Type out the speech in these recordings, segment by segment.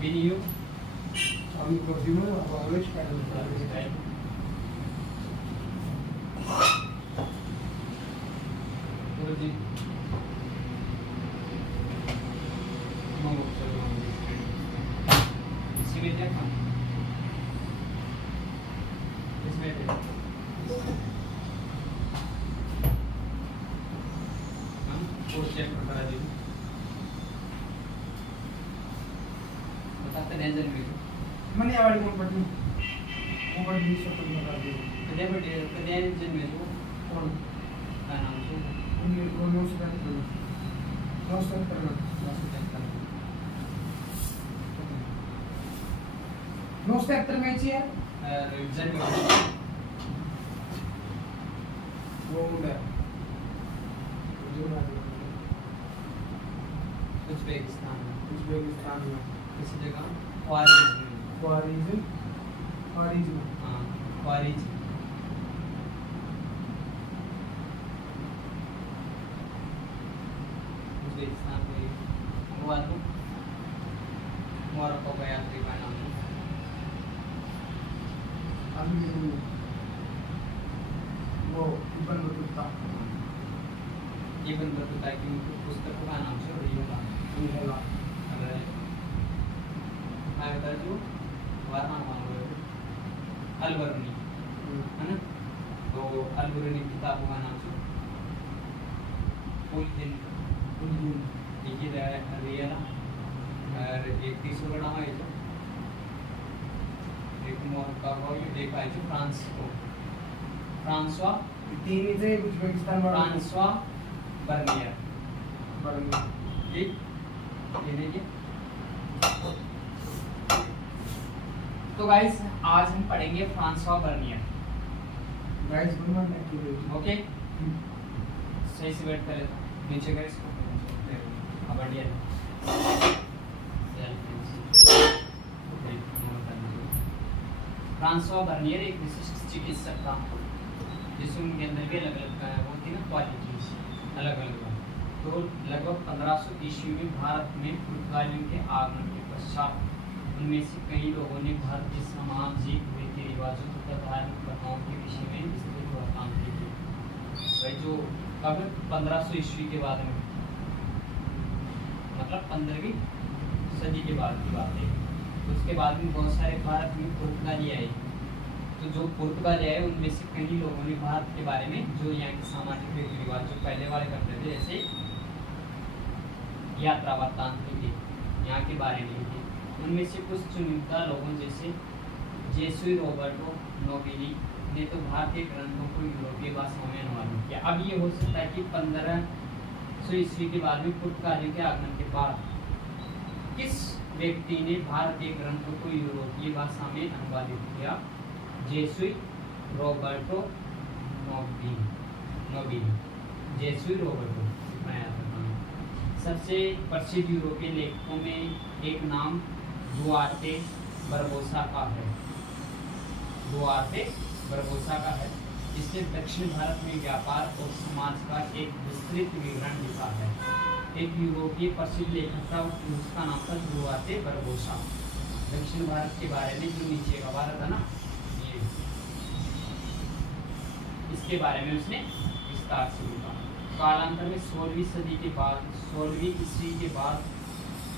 Bin you? I'm consumer of always kind of Guruji. Mango chalo. इसमें क्या खाना? इसमें दे। हम कोड चेक करा दे। बताते हैं जन में। मैंने आवाज़ कौन पढ़ी? वो पढ़ दी सब कुछ बता दी। कदे जन में जो कौन? का नाम जो उन नोट्स का करना। नोट्स का करना। नोट्स का एक्टर में चाहिए? जन में वो उड़ा। जो ना उज़्बेकिस्तान में किसी जगह ख्वारिज़म हाँ ख्वारिज़ उज़्बेकिस्तान में मोरक्को का यात्री का नाम है अभी वो इब्न बतूता इब्न बतूता की पुस्तक का नाम है रिहला अरे मैं बता दूँ वारना मालूम अलबरनी है ना तो अलबरनी किताब का नाम है पुल ये रियला और एक तीसरा का नाम है जो एक मोरक्को का एक है जो फ्रांसवा तीन ही थे उज़्बेकिस्तान वाला फ्रांसवा बर्नियर ठीक ये देखिए तो गाइस आज हम पढ़ेंगे फ्रांसवा बर्नियर गाइस बनवा एक्टिवेट ओके सही से बैठ कर नीचे का इसको अब बढ़िया फ्रांसवा बर्नियर एक विशिष्ट चिकित्सक था जिसमें उनके अंदर भी अलग अलग वो थी ना क्वालिटीज अलग अलग तो लगभग 1500 ईस्वी में भारत में पुर्तगालियों के आगमन के पश्चात उनमें से कई लोगों ने भारत के सामाजिक रीति रिवाजों तथा धार्मिक प्रथाओं के विषय में विस्तृत वर्णन की भाई जो कब 1500 ईस्वी के बाद में मतलब 15वीं सदी के बाद की बात है तो उसके बाद में बहुत सारे भारत में पुर्तगाली आए तो जो पुर्तगाली आए उनमें से कई लोगों ने भारत के बारे में जो यहाँ के सामाजिक रीति रिवाज जो पहले वाले करते थे जैसे यात्रा वृत्तांत थे यहाँ के बारे में थे उनमें से कुछ चुनिंदा लोगों जैसे जेसुई रॉबर्टो नोबिली ने तो भारतीय ग्रंथों को यूरोपीय भाषाओं में अनुवादित किया अब ये हो सकता है कि 1500 ईस्वी के बाद में पुर्तगालियों के आगमन के बाद किस व्यक्ति ने भारतीय ग्रंथों को यूरोपीय भाषा में अनुवादित किया जेसुई रॉबर्टो नोबिली जेसुई रॉबर्टो मैं याद रखता हूँ सबसे प्रसिद्ध यूरोपीय लेखकों में एक नाम दुआर्ते बरबोसा का है दुआर्ते बरबोसा का है इसने दक्षिण भारत में व्यापार और समाज का एक विस्तृत विवरण लिखा है एक यूरोपीय प्रसिद्ध लेखक था उसका नाम था दुआर्ते बरबोसा दक्षिण भारत के बारे में जो नीचे का भारत है ना ये इसके बारे में उसने विस्तार से लिखा कालांतर में 16वीं सदी के बाद 16वीं ईस्वी के बाद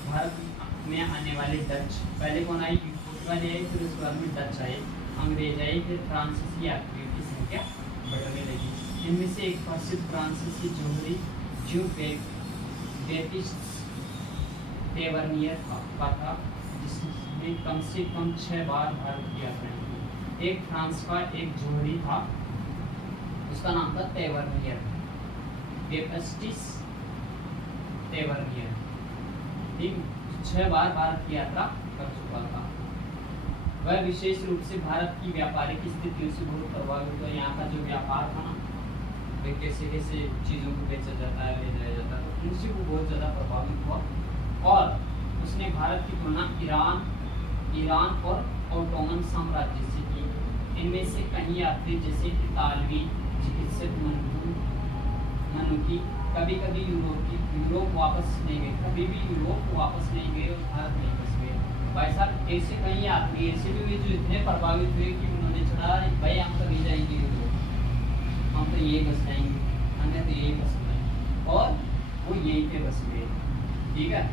भारत में आने वाले डच पहले कौन आई पुर्तगाली आई फिर उसके बाद में डच आए अंग्रेज आए फिर फ्रांसीसी यात्रियों की संख्या बढ़ने लगी इनमें से एक प्रसिद्ध फ्रांसीसी जोहरी ज्यू बेटिस्ट टेवर्नियर था जिसने कम से कम 6 बार भारत की यात्रा की एक फ्रांस का एक जोहरी था उसका नाम था टेवर्नियर बेटिस्ट टेवर्नियर ठीक 6 बार भारत की यात्रा कर चुका था वह विशेष रूप से भारत की व्यापारिक स्थितियों से बहुत प्रभावित हुआ यहाँ का जो व्यापार था ना वे कैसे कैसे चीज़ों को बेचा जाता है ले जाया जाता है तो उनसे वो बहुत ज़्यादा प्रभावित हुआ और उसने भारत की तुलना ईरान और ओटोमन साम्राज्य से की इनमें से कई यात्री जैसे इतालवी चिकित्सक मनुकी कभी कभी यूरोप वापस नहीं गए कभी भी यूरोप वापस नहीं गए और भारत नहीं बस गए भाई साहब ऐसे कई यात्री ऐसे भी हुए जो इतने प्रभावित हुए कि उन्होंने चढ़ा भाई हम तो नहीं जाएंगे हम तो यही बस जाएंगे, हमने तो यही बस में, और वो यहीं पे बस गए। ठीक है।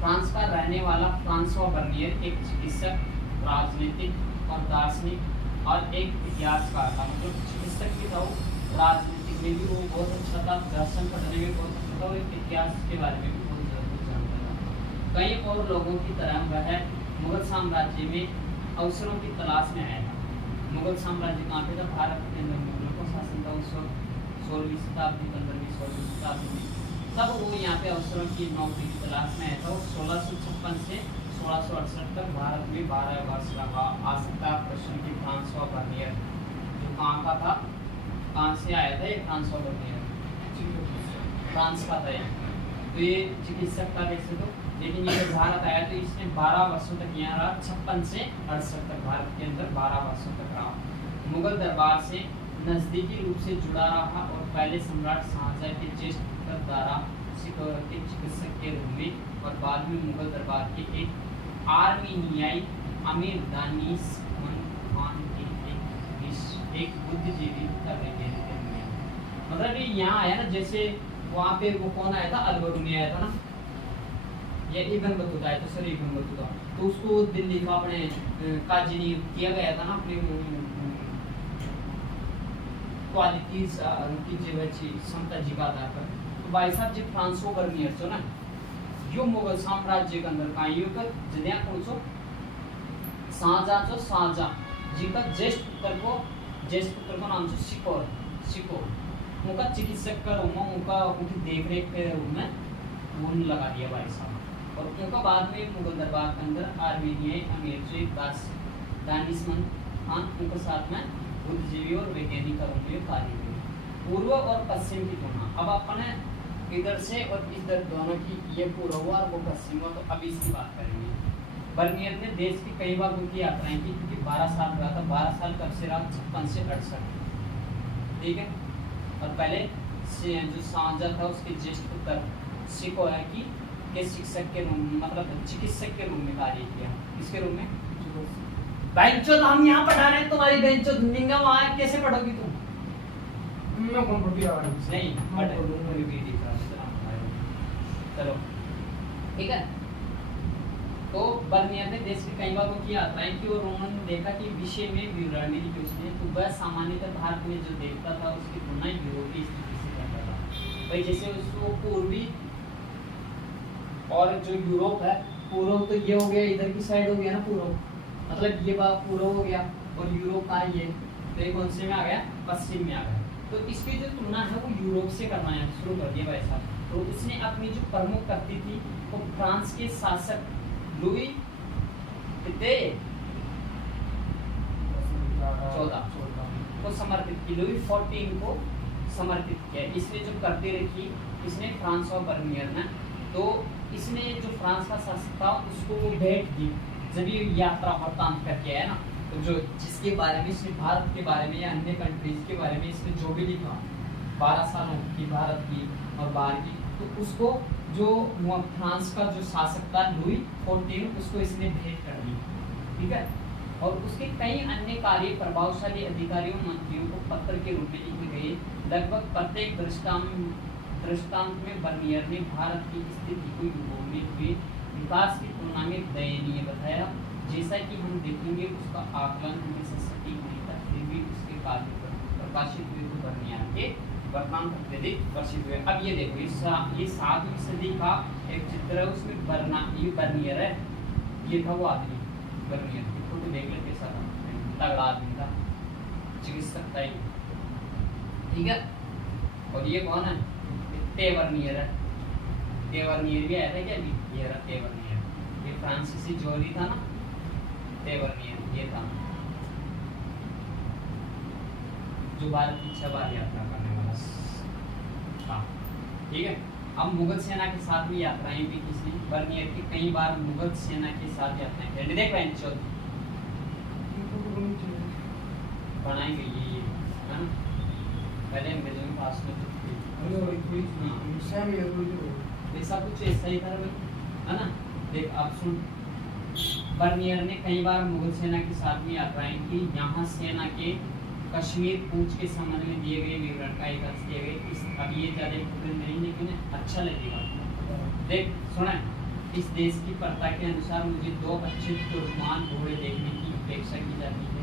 फ्रांस का रहने वाला फ्रांसवा बर्नियर एक चिकित्सक, राजनीतिक और दार्शनिक और एक इतिहासकार था। मतलब चिकित्सक भी था वो, राजनीतिक में भी वो बहुत अच्छा था, दर्शन पढ़ने में बहुत अच्छा था, और इतिहास के बारे में भी बहुत ज़्यादा जानता था। कई और लोगों की तरह वह मुगल साम्राज्य में अवसरों की तलाश में आया था। मुगल साम्राज्य कहाँ पे था? भारत के अंदर मुगलों का शासन था उस वक्त, 16वीं शताब्दी, 15वीं 16वीं शताब्दी में। तब वो यहाँ पे अवसरों की नौकरी की तलाश में आया था। 1656 से 1668 तक भारत में 12 वर्ष रहा। आ सकता है प्रश्न की फ्रांसवा बर्नियर जो कहाँ का था, कहाँ से आया था ये फ्रांसवा बर्नियर? फ्रांस का था ये। तो ये चिकित्सक था वैसे तो, लेकिन ये जब भारत आया तो इसने 12 वर्षों तक यहाँ रहा। 56 से 68 तक भारत के अंदर 12 वर्षों तक रहा। मुगल दरबार से नज़दीकी रूप से जुड़ा रहा और पहले सम्राट शाहजहाँ के ज्येष्ठ पुत्र दारा शिकोह के चिकित्सक के रूप में, और बाद में मुगल दरबार के एक आर्मीनियाई अमीर दानिश खान के एक बुद्धिजीवी करने के लिए। मतलब ये यहाँ आया ना, जैसे वहाँ पे वो कौन आया था? अलबरूनी आया था ना, या इब्न बतूता आया था, सर इब्न बतूता। तो उसको दिल्ली का अपने काजी नियुक्त किया गया था ना, अपने क्वालिटीज की जो है क्षमता जी का आधार पर। तो भाई साहब जी फ्रांसो बर्नियर छो ना, यो मुगल साम्राज्य के अंदर का यो कर जदिया कौन छो शाहजहाँ छो, शाहजहाँ जी का ज्येष्ठ पुत्र को नाम छो शिकोह। उनका चिकित्सक का रूम में, उनकी देखरेख के रूम में वो लगा दिया भाई साहब। और उनका बाद में मुगल दरबार के अंदर आर्मीनियाई अमीर जो दानिशमंद खान, उनके साथ में बुद्धिजीवी और वैज्ञानिक कार्य हुए। पूर्व और पश्चिम की तुलना, अब अपने इधर से और इधर दोनों की, ये पूर्व हुआ और वो पश्चिम हुआ, तो अभी इसकी बात करेंगे। बर्नियर ने देश की कई बार की यात्राएं की, क्योंकि 12 साल रहा था। 12 साल कब से रहा? 56 से 68। ठीक है। और पहले से जो शाहजहाँ था उसके ज्येष्ठ पुत्र शिकोह के शिक्षक के रूम, मतलब चिकित्सक के रूम में कार्य किया। किसके रूम में? बेंचो तो हम यहाँ पढ़ा रहे हैं, तुम्हारी बेंचो निंगा वहाँ कैसे पढ़ोगी तुम? मैं कौन पढ़ती आ रही नहीं चलो ठीक है। तो बर्नियर ने देश के कई भागों की यात्राएं की और उन्होंने देखा कि विषय में विवरण लिखी उसने, तो वह सामान्यतः भारत में जो देखता था उसकी तुलना यूरोपीय स्थिति से करता था। भाई जैसे उसको पूर्वी और जो यूरोप है, पूर्व तो ये हो गया, इधर की साइड हो गया ना पूर्व, मतलब ये बात पूर्व हो गया, और यूरोप का ये तो ये कौन से में आ गया? पश्चिम में आ गया। तो इसकी जो तुलना है वो यूरोप से करना है शुरू कर दिया भाई साहब। तो उसने अपनी जो प्रमुख करती थी वो फ्रांस के शासक लुई 14 को समर्पित की, लुई 14 को समर्पित किया। इसने जो करते रखी इसने फ्रांसवा बर्नियर ने, तो इसने जो फ्रांस का शासक था उसको वो भेंट दी जब ये यात्रा वृत्तांत करके आया ना, तो जो जिसके बारे में इसने भारत के बारे में या अन्य कंट्रीज के बारे में इसने जो भी लिखा 12 सालों की भारत की और बाहर की, तो उसको जो फ्रांस का जो शासक था लुई 14 उसको इसने भेंट कर दी। ठीक है। और उसके कई अन्य कार्य प्रभावशाली अधिकारियों मंत्रियों को पत्र के रूप में लिखे गए। लगभग प्रत्येक दृष्टांत में बर्नियर ने भारत की स्थिति को यूरोप में हुए विकास की तुलना में दयनीय बताया। जैसा कि हम देखेंगे उसका आकलन हमेशा सटीक नहीं था, फिर भी उसके कार्य पर प्रकाशित हुए तो बर्नियर के वर्तमान अत्यधिक प्रसिद्ध हुए। अब ये देखो ये 7वीं सदी का एक चित्र है, उसमें ये बर्नियर है, ये था वो आदमी बर्नियर की फोटो देख ले कैसा था, तगड़ा आदमी था, चिकित्सक था। ठीक है। और ये कौन है? टेवर्नियर है। टेवर्नियर भी आया था क्या? ये रहा टेवर्नियर, ये फ्रांसीसी जोली था ना, टेवर्नियर ये था जो भारत की 6 बार यात्रा करने वाला था। ठीक है। अब मुगल सेना के साथ भी यात्राएं भी किसी बर्नियर की कई बार मुगल सेना के साथ यात्राएं की। देख रहे हैं बनाई गई है ये, है ना? पहले अंग्रेजों के पास में ऐसा कुछ ऐसा ही था, है ना? देख आप सुन, बर्नियर ने कई बार मुगल सेना के साथ में यात्राएं की। यहाँ सेना के कश्मीर कूच के संबंध में दिए गए विवरण का एक अर्थ दिए गए। इस अब ये ज़्यादा इम्पोर्टेंट नहीं, लेकिन अच्छा लगेगा। देख सुना, इस देश की प्रथा के अनुसार मुझे 2 अच्छे तुर्कमान घोड़े देखने की अपेक्षा की जाती है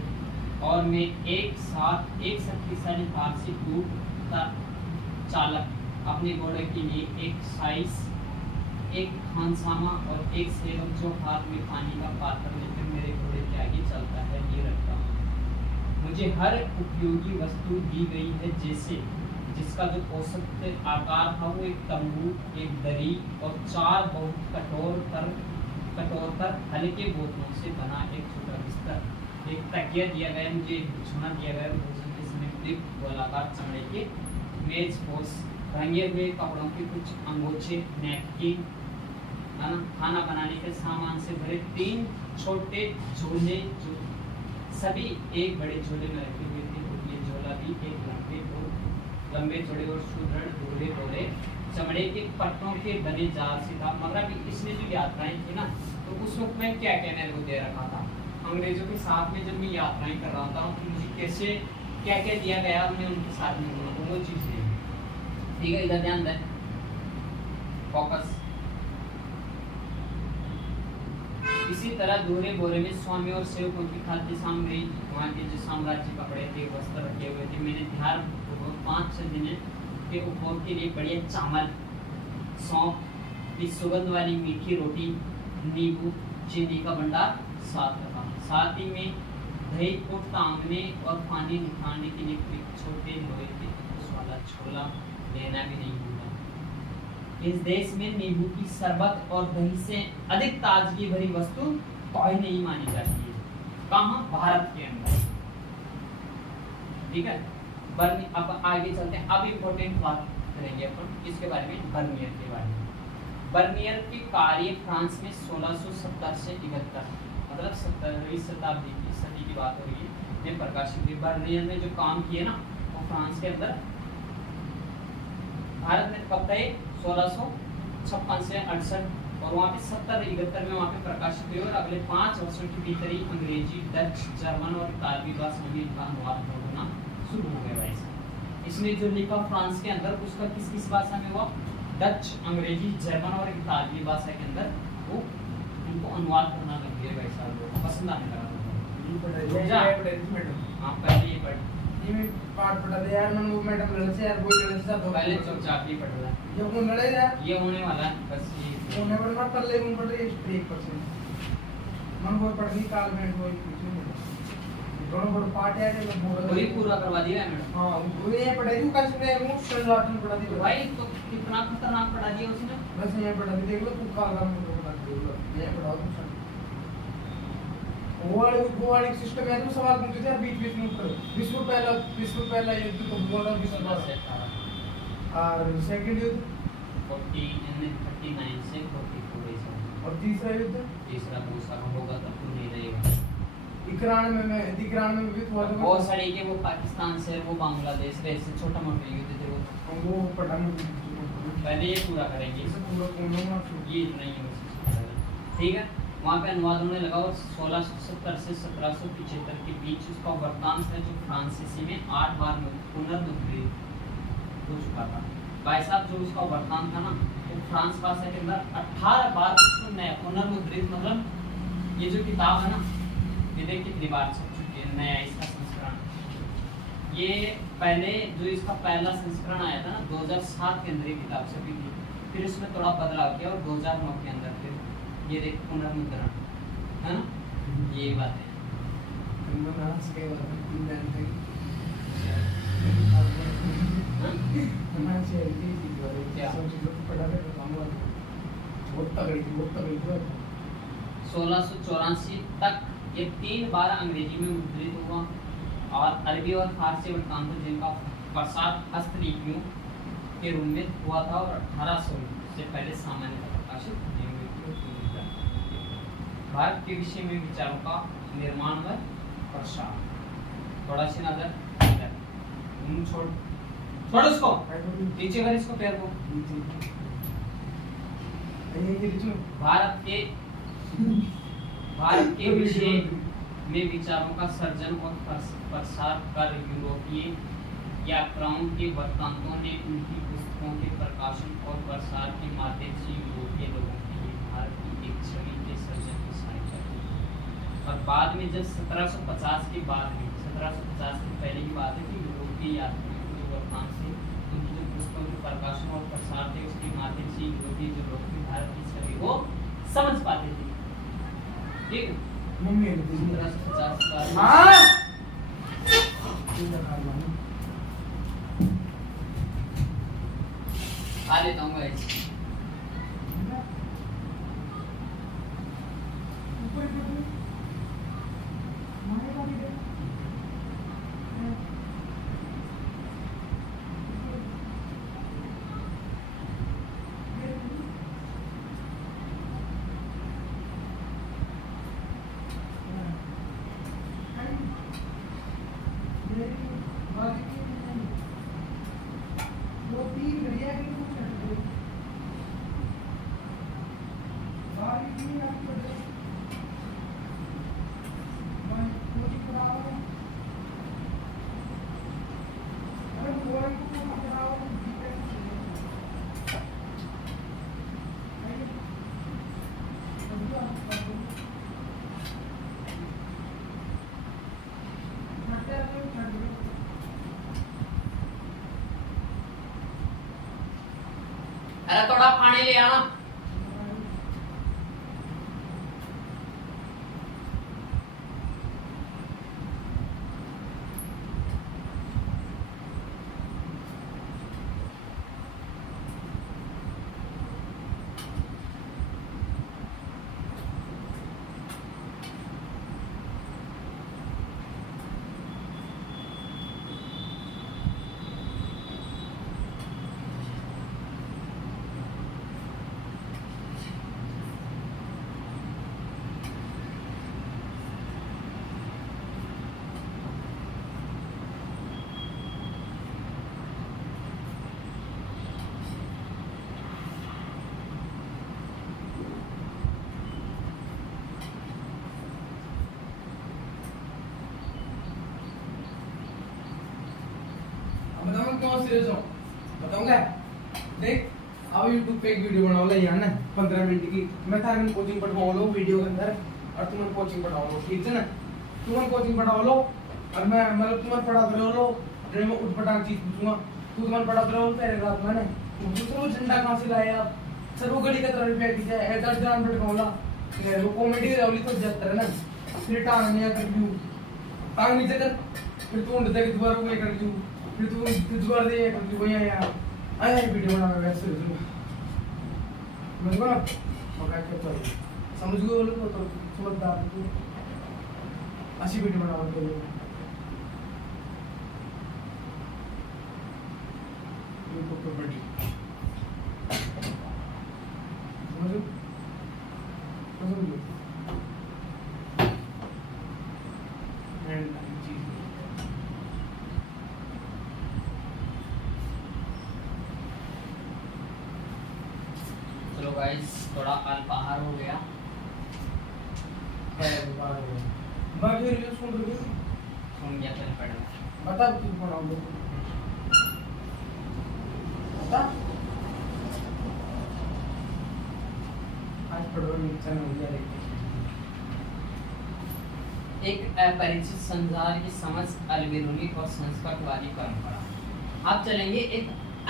और मैं एक शक्तिशाली फारसी ऊंट चालक अपने घोड़े के लिए एक साइज, एक खानसामा और एक सेवक जो हाथ में पानी का पात्र लेकर मेरे घोड़े के आगे चलता है ये रखता हूँ। मुझे हर उपयोगी वस्तु दी गई है, जैसे जिसका जो औसत आकार था वो एक तंबू, एक दरी और 4 बहुत कठोर हल्के बोतलों से बना एक छोटा बिस्तर, एक तकिया दिया गया मुझे, बिछौना दिया गया भोजन के समय क्लिप गोलाकार चमड़े के मेज पोस, रंगे हुए कपड़ों के कुछ अंगोछे, नैपकिन, खाना बनाने के सामान से भरे 3 छोटे झोले जो सभी एक बड़े झोले में रखे हुए थे। और ये झोला भी एक लंबे जोड़े और सुदृढ़ धोले धोले चमड़े के पट्टों के बने जाल से था। मगर इसने जो यात्राएं की ना, तो उस वक्त मैं क्या कहने को दे रखा था अंग्रेजों के साथ में, जब मैं यात्राएं कर रहा था कि मुझे कैसे क्या क्या दिया गया, मैं उनके साथ में बोला तो वो चीज़ है। ठीक है, इधर ध्यान दें, फोकस। इसी तरह दोहरे बोरे में स्वामी और सेवकों की खाद्य सामग्री, वहाँ के जो साम्राज्य कपड़े थे, वस्त्र रखे हुए थे। मैंने ध्यान 5-6 दिन के उपभोग के लिए बढ़िया चावल, सौंफ की सुगंध वाली मीठी रोटी, नींबू, चीनी का भंडार साथ रखा। साथ ही में दही को टांगने और पानी निकालने के लिए एक छोटे लोहे के उस वाला छोला लेना भी नहीं होगा। इस देश में नींबू की शरबत और दही से अधिक ताजगी भरी वस्तु कोई नहीं मानी जाती है। कहाँ? भारत के अंदर। ठीक है, अब आगे चलते हैं। अब इम्पोर्टेंट बात करेंगे अपन इसके बारे में, बर्नियर के बारे में। बर्नियर के कार्य फ्रांस में 1670 से 71, मतलब 17वीं शताब्दी की सदी की बात हो रही है, में प्रकाशित हुई। बर्नियर ने जो काम किए ना, वो फ्रांस के अंदर, भारत में कब थे? 1656 से 68 और वहाँ पे 70-71 में वहाँ पे प्रकाशित हुए। और अगले 5 वर्षों के भीतर ही अंग्रेजी, डच, जर्मन और इतालवी भाषा में इनका अनुवाद होना शुरू हो गया। वैसे इसमें जो लिखा फ्रांस के अंदर, उसका किस किस भाषा में हुआ? डच, अंग्रेजी, जर्मन और इतालवी भाषा के अंदर वो उनको अनुवाद करना लग गया। वैसा लोग पसंद आने लगा। हाँ, पहले ये पढ़, ये मैं पाठ पढ़ा दे यार, मैं वो मैडम लड़े से यार, वो लड़े से सब पहले चुपचाप ही पढ़ रहा। ये वो लड़े यार, ये होने वाला है बस। ये वो नेवर मत कर ले, वो पढ़ रही है 1%। मन वो पढ़ दी काल में वो कुछ दोनों बड़ पार्ट है जो बोल वही पूरा करवा दिया है मैडम। हां, वो ये पढ़ाई तू कैसे ने वो शरलाटन पढ़ा दी भाई, तो कितना खतरनाक पढ़ा दिया उसने। बस ये पढ़ा दी, देख लो तू काल का में पढ़ा दी, ये पढ़ा दो। वो वाली सिस्टम है, तो सवाल पूछते थे बीच-बीच में उत्तर। विश्व पहला युद्ध तो बोल रहा विश्व और सेकंड युद्ध 39 से 44 और तीसरा युद्ध, तीसरा दूसरा होगा तब तो नहीं रहेगा। 91 में भी हुआ था। बहुत सारे के वो पाकिस्तान से, वो बांग्लादेश से, ऐसे छोटा मोटा युद्ध थे वो पढ़ाने पहले ये पूरा करेंगे, इसे पूरा पूरा ये नहीं है। ठीक है, वहाँ पे अनुवाद होने लगा और 1670 से 1775 के बीच उसका वर्तांत है जो फ्रांसीसी में 8 बार पुनर्मुद्रित हो चुका था। भाई साहब, जो उसका वर्तांत था ना, तो फ्रांस भाषा के अंदर 18 बार उसको नया पुनर्मुद्रित, मतलब ये जो किताब है ना, ये देख कितनी बार छप चुकी है नया इसका संस्करण। ये पहले जो इसका पहला संस्करण आया था ना 2007 के अंदर ये किताब छपी थी, फिर इसमें थोड़ा बदलाव किया और 2009 के अंदर फिर ये देख पुनर्मुद्रण है ना, ये बात है। बहुत तगड़ी 1684 तक ये 3 बार अंग्रेजी में मुद्रित हुआ और अरबी और फारसी वृत्तांत जिनका प्रसार हस्तलिपियों के रूप में हुआ था और 1800 से पहले सामान्य प्रकाशित नहीं हुई थी। भारत के विषय में विचारों का निर्माण व प्रसार। थोड़ा सी नजर छोड़ उसको नीचे कर, इसको पैर को। भारत के विषय में विचारों का सर्जन और प्रसार कर यूरोपीय यात्राओं के वृत्तांतों ने उनकी पुस्तकों के प्रकाशन और प्रसार के माध्यम से यूरोपीय लोगों के लिए भारत की एक छवि के सर्जन की सहायता की। और बाद में जब 1750 के बाद में 1750 के पहले की बात है कि यूरोपीय यात्रियों के जो वृत्तांत थे उनकी जो पुस्तकों के प्रकाशन और प्रसार थे उसके माध्यम से यूरोपीय जो लोग थे भारत की छवि को समझ पाते थे। ठीक है, मम्मी 1750 का हाँ आ लेता हूँ गाइस। अरे थोड़ा पानी ले आना। बताऊँ क्यों सीरियस हूँ? बताऊँगा? देख अब YouTube पे एक वीडियो बनाओ ले यार ना 15 मिनट की। मैं था कोचिंग पढ़वाओ लो वीडियो के अंदर और तुम कोचिंग पढ़ाओ लो, ठीक है ना? तुम कोचिंग पढ़ाओ लो और मैं मतलब तुम्हारे पढ़ाते रहो लो। फिर मैं उठपटांग चीज पूछूंगा, तू तुम्हारे पढ़ाते रहो पैराग्राफ में ना। दूसरा वो झंडा कहाँ से लाया आप? सर वो घड़ी का तरह रुपया की जाए ऐसा जान पड़कोला वो कॉमेडी वाली तो जाता है ना। फिर टांग नहीं कर दूँ, टांग नीचे कर, फिर तू उठ के दोबारा वो कर दूँ, फिर तू दोबारा दे कर दूँ। वही यार आया वीडियो बना मैं वैसे मुझको ना पकड़ के तो समझ गए बोलो तो समझदार तू अच्छी वीडियो बनाओ तो ये तो बड़ी समझो समझो एंड चीज चलो गाइस थोड़ा अल्पाहार हो गया। बाकी रिव्यू सुन रही हूँ। सुन गया चल पढ़ना। बता तू बनाओ दो बता आज पढ़ो नीचे ना हो जाए। एक अपरिचित संसार की समझ अलबेरूनी और संस्कृतवादी परंपरा। आप चलेंगे एक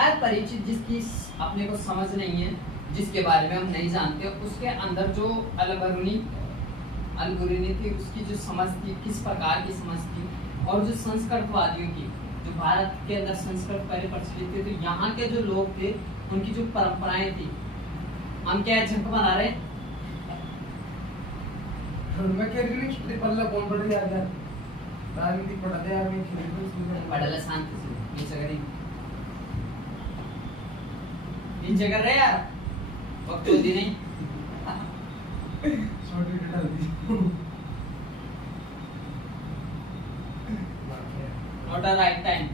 अपरिचित जिसकी अपने को समझ नहीं है, जिसके बारे में हम नहीं जानते, उसके अंदर जो अलबेरूनी थी उसकी जो समझ थी किस प्रकार की समझ थी, और जो संस्कृतवादियों की जो भारत के अंदर संस्कृत पहले प्रचलित थे, तो यहाँ के जो लोग थे उनकी जो परंपराएं थी। हम क्या झंक बना रहे हैं? मैं कह रही हूँ हिस्ट्री पढ़ला कौन पढ़ रही यार राजनीति पढ़ाते यार मैं खेल रही पढ़ला शांति से नीचे करें, नीचे कर रहे यार वक्त होती नहीं। छोटी डाल दी Not a right time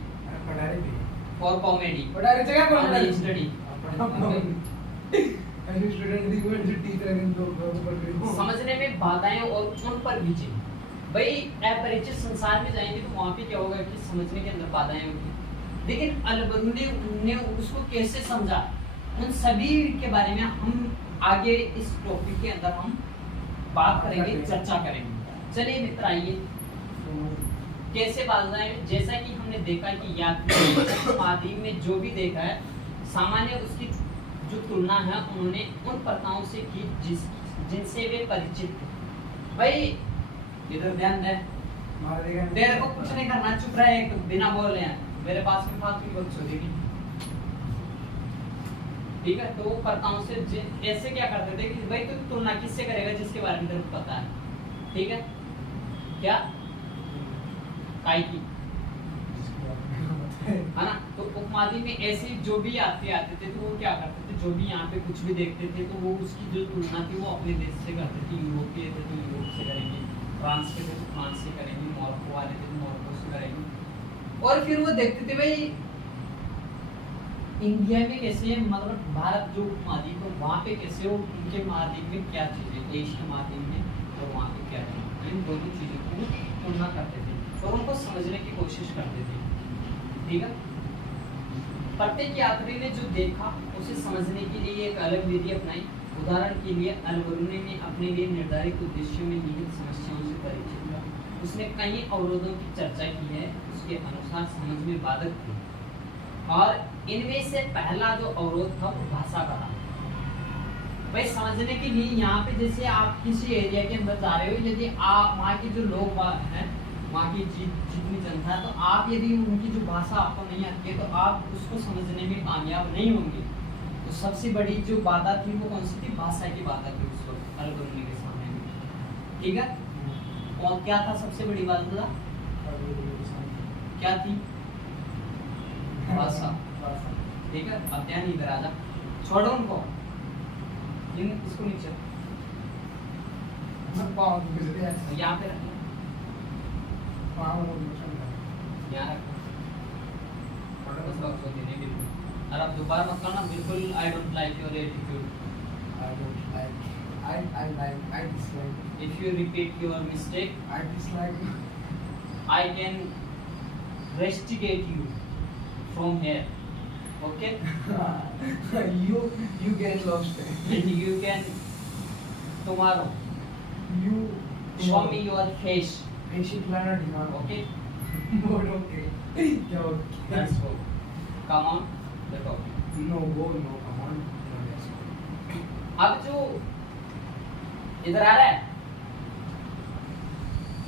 पढ़ा रही थी for comedy पढ़ा रही जगह कौन पढ़ा and रही study। ऐसे स्टूडेंट थी वो टीचर है तो पढ़ रही हूँ समझने में बाधाएं और उन पर विजय। भाई अपरिचित संसार में जाएंगे तो वहां पे क्या होगा कि समझने के अंदर बाधाएं होगी, लेकिन अल-बरूनी ने उसको कैसे समझा, उन सभी के बारे में हम आगे इस टॉपिक के अंदर हम बात करेंगे, चर्चा करेंगे। चलिए मित्र आइए, कैसे बाधाएं, जैसा कि हमने देखा कि यात्री माध्यम में जो भी देखा है सामान्य उसकी जो तुलना है उन्होंने उन प्रथाओं से की जिनसे वे परिचित थे। भाई इधर ध्यान दे, तेरे को कुछ नहीं करना, चुप रहे एक बिना बोले हैं, मेरे पास में फालतू की बकचोदी देगी, ठीक है। तो प्रथाओं से ऐसे क्या करते थे कि भाई तू तुलना किससे करेगा जिसके बारे में तेरे को पता है, ठीक है। क्या काय की है ना। तो उपमादी में ऐसे जो भी यात्री आते थे तो वो क्या करते थे, जो भी यहाँ पे कुछ भी देखते थे तो वो उसकी जो तुलना थी वो अपने देश से करते थे। यूरोपीय थे तो यूरोप से करेंगे, फ्रांस के थे तो फ्रांस से करेंगे, मोरक्को वाले थे तो मोरक्को से करेंगे। और फिर वो देखते थे भाई इंडिया में कैसे, मतलब भारत जो उपमहाद्वीप है वहाँ पे कैसे, वो उनके महाद्वीप में क्या चीज़ें, एशिया महाद्वीप में और वहाँ पे क्या चीज़ें, इन दोनों चीज़ों को तुलना करते थे और उनको समझने की कोशिश करते थे, ठीक है। प्रत्येक यात्री ने जो देखा उसे समझने के लिए एक अलग विधि अपनाई। उदाहरण के लिए अल-बरूनी ने अपने लिए निर्धारित उद्देश्यों में निहित समस्याओं से परिचित था। उसने कई अवरोधों की चर्चा की है, उसके अनुसार समझ में बाधक थे और इनमें से पहला जो अवरोध था वो भाषा का था। भाई समझने के लिए यहाँ पे जैसे आप किसी एरिया के अंदर जा रहे हो, यदि आप वहाँ के जो लोग हैं, वहाँ की जितनी जनता है, तो आप यदि उनकी जो भाषा आपको नहीं आती है तो आप उसको समझने में कामयाब नहीं होंगे। तो सबसे बड़ी जो बाधा थी वो कौन सी थी, भाषा की बाधा थी उस वक्त अल-बरूनी के सामने, ठीक है। और क्या था सबसे बड़ी बाधा, क्या थी, भाषा, ठीक है। अब ध्यान इधर आ जा, छोड़ो उनको, इसको नीचे यहाँ पे रखना, यहाँ रखना, बस बक्सो देने बिल्कुल। और अब दोबारा मत करना बिल्कुल। I don't like your attitude, I don't like. I dislike. If you repeat your mistake I dislike. I can restigate you from here, okay? You get lost. And you can tomorrow You show me your face, Basic learner demand. okay? But okay. Yo, Let's go. Come on, the topic. No, go, no, come on. No, let's go. अब जो इधर आ रहा है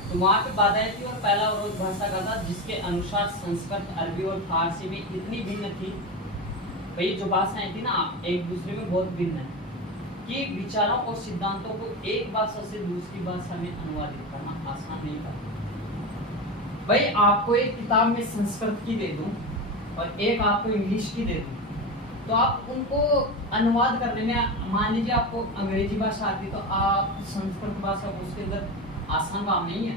तो वहाँ पे बाधाएं थी और पहला अवरोध भाषा का था, जिसके अनुसार संस्कृत, अरबी और फारसी में इतनी भिन्न थी, भाई जो भाषाएं थी ना एक दूसरे में बहुत भिन्न है, कि विचारों और सिद्धांतों को एक भाषा से दूसरी भाषा में अनुवादित करना आसान नहीं था। भाई आपको एक किताब में संस्कृत की दे दूं और एक आपको इंग्लिश की दे दूं, तो आप उनको अनुवाद करने में, मान लीजिए आपको अंग्रेजी भाषा आती है तो आप संस्कृत भाषा को उसके अंदर आसान काम नहीं है,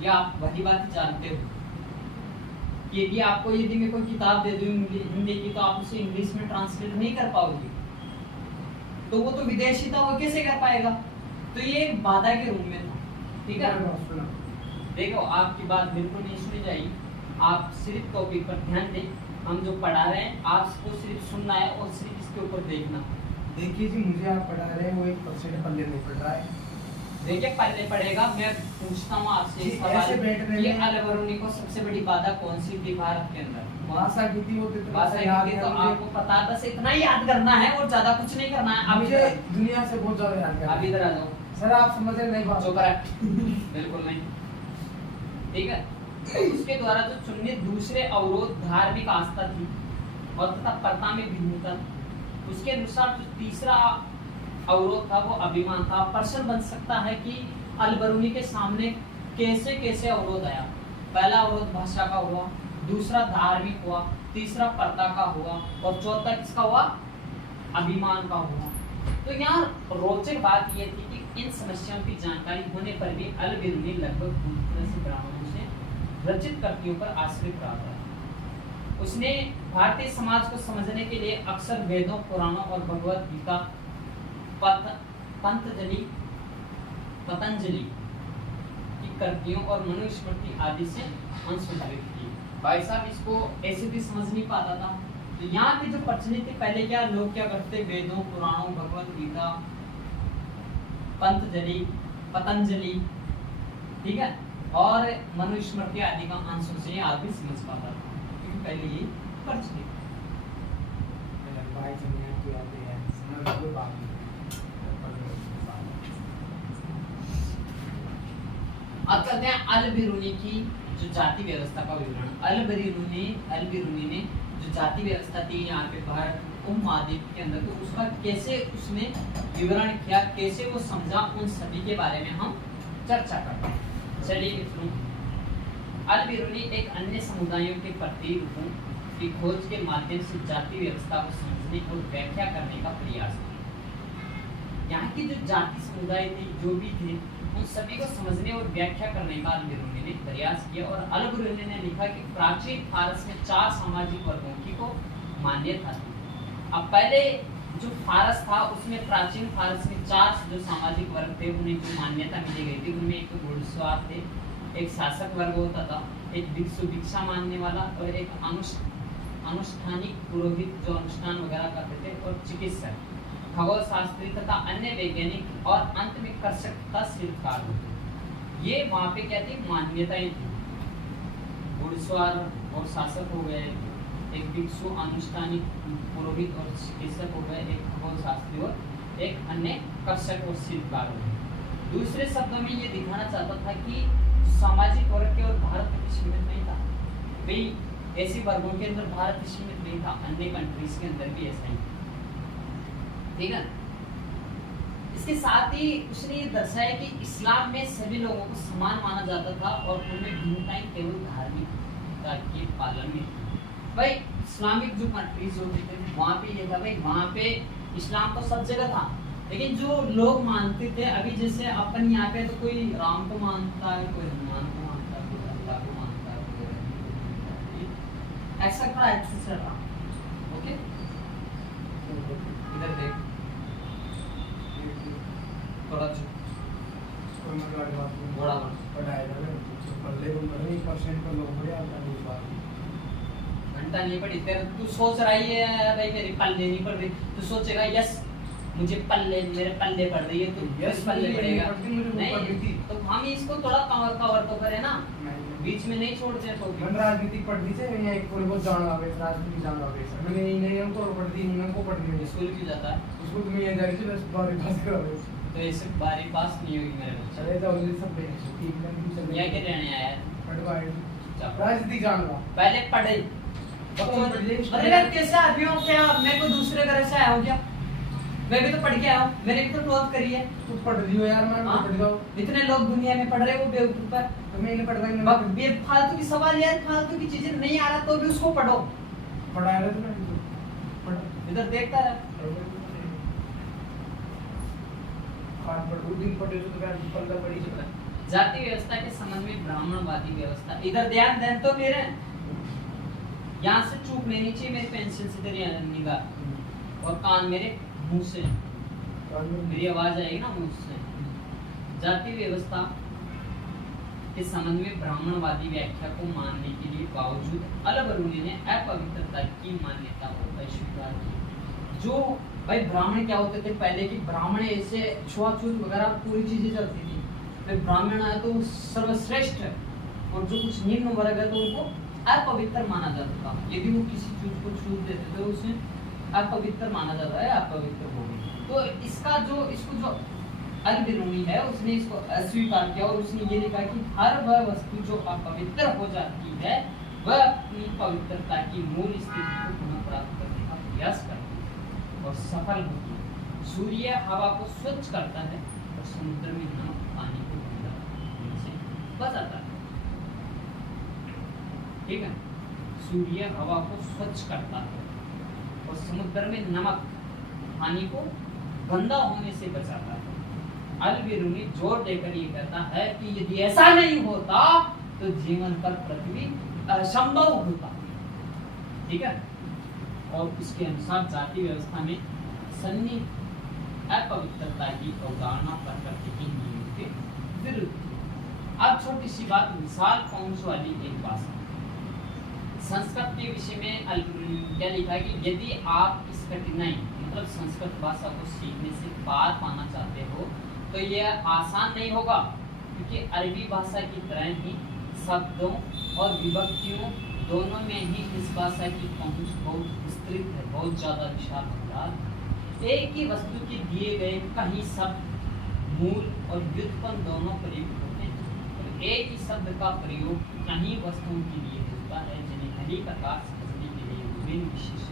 या आप वही बात जानते हो कि यदि आपको, यदि मैं कोई किताब दे दूं हिंदी की तो आप उसे इंग्लिश में ट्रांसलेट नहीं कर पाओगे, तो वो तो विदेशी था, वो कैसे कर पाएगा। तो ये एक बाधा के रूप में था, ठीक है। देखो आपकी बात बिल्कुल नहीं सुनी जाएगी, आप सिर्फ टॉपिक पर ध्यान दें, हम जो पढ़ा रहे हैं आपको सिर्फ सुनना है और सिर्फ इसके ऊपर देखना। देखिए जी, मुझे आप पढ़ा रहे हैं वो 1% पल्ले नहीं पढ़ रहा है। देखिए पढ़ने पड़ेगा। मैं पूछता हूँ आपसे जी, सवाल ऐसे बैठने कि में- अल-बरूनी को सबसे बड़ी बाधा कौन सी थी भारत के अंदर? भाषा की थी, वो तो इतना भाषा याद की है तो मुझे। आपको पता है, बस इतना ही याद करना है और ज्यादा कुछ नहीं करना है। मुझे दुनिया से बहुत ज्यादा याद अब है। इधर आ जाओ। सर आप समझ रहे नहीं बात। चुप रह। बिल्कुल नहीं, ठीक है। तो उसके द्वारा जो चुनित दूसरे अवरोध धार्मिक आस्था थी और तथा प्रथा में भिन्नता। उसके अनुसार जो तीसरा अवरोध था वो अभिमान था। प्रश्न बन सकता है कि अल-बरूनी के सामने कैसे कैसे अवरोध आया। पहला अवरोध भाषा का हुआ, दूसरा धार्मिक हुआ, तीसरा प्रथा का हुआ और चौथा किसका हुआ? अभिमान का हुआ। तो यहाँ रोचक बात यह थी कि इन समस्याओं की जानकारी होने पर भी अल-बरूनी लगभग पूरी तरह से ब्राह्मणों से रचित कृतियों पर आश्रित रहा था। उसने भारतीय समाज को समझने के लिए अक्सर वेदों, पुराणों और भगवत गीता, पतंजलि पतंजलि की कृतियों और मनुस्मृति आदि से अंश उद्धृत की। भाई साहब इसको ऐसे भी समझ नहीं पाता था। तो यहाँ पे जो प्रचलित थे पहले क्या लोग क्या करते, वेदों पुराणों भगवत गीता पतंजलि ठीक है और मनुस्मृति आदि का अंशों से आदमी समझ पाता था, क्योंकि पहले ये प्रचलित। भाई दुनिया की बातें हैं, समझ लो बात नहीं। अब चलते हैं अल-बिरूनी की जो जाति व्यवस्था का विवरण। अल-बिरूनी ने जो जाति व्यवस्था थी यहाँ पे भारत उपमहाद्वीप के अंदर, तो उसका कैसे उसने विवरण किया, कैसे वो समझा, उन सभी के बारे में हम चर्चा करते हैं। चलिए मित्रों, अल-बिरूनी एक अन्य समुदायों के प्रतिरूपों की खोज के माध्यम से जाति व्यवस्था को समझने और व्याख्या करने का प्रयास किया। यहाँ की जो जाति समुदाय थे, जो भी थे, उन सभी को समझने और व्याख्या करने का अल-बिरूनी ने प्रयास किया। और अल-बिरूनी ने लिखा कि प्राचीन फारस में 4 सामाजिक वर्गों की को मान्यता थी। अब पहले जो फारस था उसमें प्राचीन फारस में 4 जो सामाजिक वर्ग थे उन्हें जो मान्यता मिली गई थी, उनमें एक तो घुड़सवार थे, एक शासक वर्ग होता था, एक भिक्षा मानने वाला और एक अनुष्ठानिक पुरोहित जो अनुष्ठान वगैरह करते थे, और चिकित्सक, खगोल शास्त्री तथा अन्य वैज्ञानिक, और अंत में कर्षक तथा शिल्पकार होते। ये वहाँ पे क्या थी, मान्यताएं थी। घुड़सवार और शासक हो गए, एक भिक्षु, अनुष्ठानिक पुरोहित और चिकित्सक हो गए, एक खगोल शास्त्री और एक अन्य कर्षक और शिल्पकार हो गए। दूसरे शब्दों में ये दिखाना चाहता था कि सामाजिक वर्ग के और भारत सीमित नहीं था भाई, ऐसे वर्गों के अंदर भारत सीमित नहीं था, अन्य कंट्रीज के अंदर भी ऐसा ही, ठीक है। इसके साथ ही उसने ये दर्शाया कि इस्लाम में सभी लोगों को समान माना जाता था और उनमें भिन्नताएं केवल धार्मिकता के पालन में थी। भाई इस्लामिक जो कंट्रीज होते थे वहाँ पे ये था भाई, वहाँ पे इस्लाम तो सब जगह था, लेकिन जो लोग मानते थे, अभी जैसे अपन यहाँ पे तो कोई राम को मानता है, कोई हनुमान को मानता है, कोई अल्लाह को मानता है, ऐसा थोड़ा एक्सेस चल रहा। ओके, इधर देख थोड़ा बड़ा घंटा नहीं पड़ी तेरे, तू सोच रही है भाई मेरी पल्ले नहीं पड़ रही, तू सोचेगा यस मुझे मेरे पल्ले पड़ रही है, तो यस पल्ले पड़ेगा नहीं, तो हम इसको थोड़ा कवर तो करें ना, बीच में नहीं छोड़ते हैं। तो मन राजनीतिक पढ़नी चाहिए, एक थोड़ी बहुत जान आवे, राजनीति जान आवे, मैंने नहीं हम तो पढ़ती हूं, हमको पढ़नी है। स्कूल क्यों जाता है? स्कूल में ये जा रही थी बस बारी पास करावे, तो ऐसे बारी पास नहीं होगी मेरे बच्चे। चले जाओ ये सब पे ठीक है, ये क्या रहने आया है? पढ़वाए राजनीति जान ला पहले पढ़े, अरे यार कैसे आदमी हो क्या, मैं कोई दूसरे घर से आया हूं क्या? मैं भी तो पढ़ के आया हूँ, मैंने भी तो 12th करी है। तू पढ़ रही हो यार, मैं पढ़ रहा हूँ। इतने लोग दुनिया में पढ़ रहे हो बेवकूफ है, तो मैं नहीं पढ़ रहा हूँ। ये फालतू की सवाल यार, फालतू की चीजें नहीं आ रहा तो भी उसको पढ़ो। पढ़ा रहे तो इधर देखता रहे, खान पढ़ दिन पढ़े तो मैं पल्ला पढ़ी चला। जाति व्यवस्था के संबंध में ब्राह्मणवादी व्यवस्था, इधर ध्यान दें तो मेरे यहाँ से चूक नहीं चाहिए, मेरी पेंसिल से तेरी निगाह और कान मेरे मुंह से, मेरी आवाज आएगी ना मुंह से। जाति व्यवस्था के संबंध में ब्राह्मणवादी व्याख्या को मानने के लिए बावजूद अल-बिरूनी ने अपवित्रता की मान्यता को अस्वीकार किया। जो भाई ब्राह्मण क्या होते थे पहले की, ब्राह्मण ऐसे छुआछूत वगैरह पूरी चीजें चलती थी, भाई ब्राह्मण है तो सर्वश्रेष्ठ है, और जो कुछ निम्न वर्ग है तो उनको अपवित्र माना जाता था। यदि वो किसी चीज को छू देते थे उसे अपवित्र माना जाता है, अपवित्र हो गई। तो इसको जो अल-बिरूनी है उसने इसको अस्वीकार किया और उसने ये लिखा कि हर वह वस्तु जो अपवित्र हो जाती है वह अपनी पवित्रता की मूल स्थिति को पुनः प्राप्त करने का प्रयास करती है और सफल होती है। सूर्य हवा को स्वच्छ करता है और समुद्र में नमक पानी को गंदा होने से बचाता है, ठीक है। सूर्य हवा को स्वच्छ करता है और समुद्र में नमक पानी को गंदा होने से बचाता है। अल-बिरूनी जोर देकर ये कहता है कि यदि ऐसा नहीं होता तो जीवन पर पृथ्वी असंभव होता, ठीक है। और इसके अनुसार जाति व्यवस्था में सन्निहित अपवित्रता की अवधारणा प्रकृति के नियम के विरुद्ध। अब छोटी सी बात, विशाल पहुंच वाली एक भाषा। संस्कृत के विषय में क्या लिखा है कि यदि आप इस कठिनाई मतलब संस्कृत भाषा को सीखने से पार पाना चाहते हो तो यह आसान नहीं होगा, क्योंकि अरबी भाषा की तरह ही शब्दों और विभक्तियों दोनों में ही इस भाषा की पहुंच बहुत विस्तृत है, बहुत ज़्यादा विशाल है। एक ही वस्तु के दिए गए कई शब्द मूल और व्युत्पन्न दोनों प्रयुक्त होते हैं, और एक ही शब्द का प्रयोग कई वस्तुओं के लिए होता है जिन्हें कई प्रकार समझने के लिए विभिन्न विशेष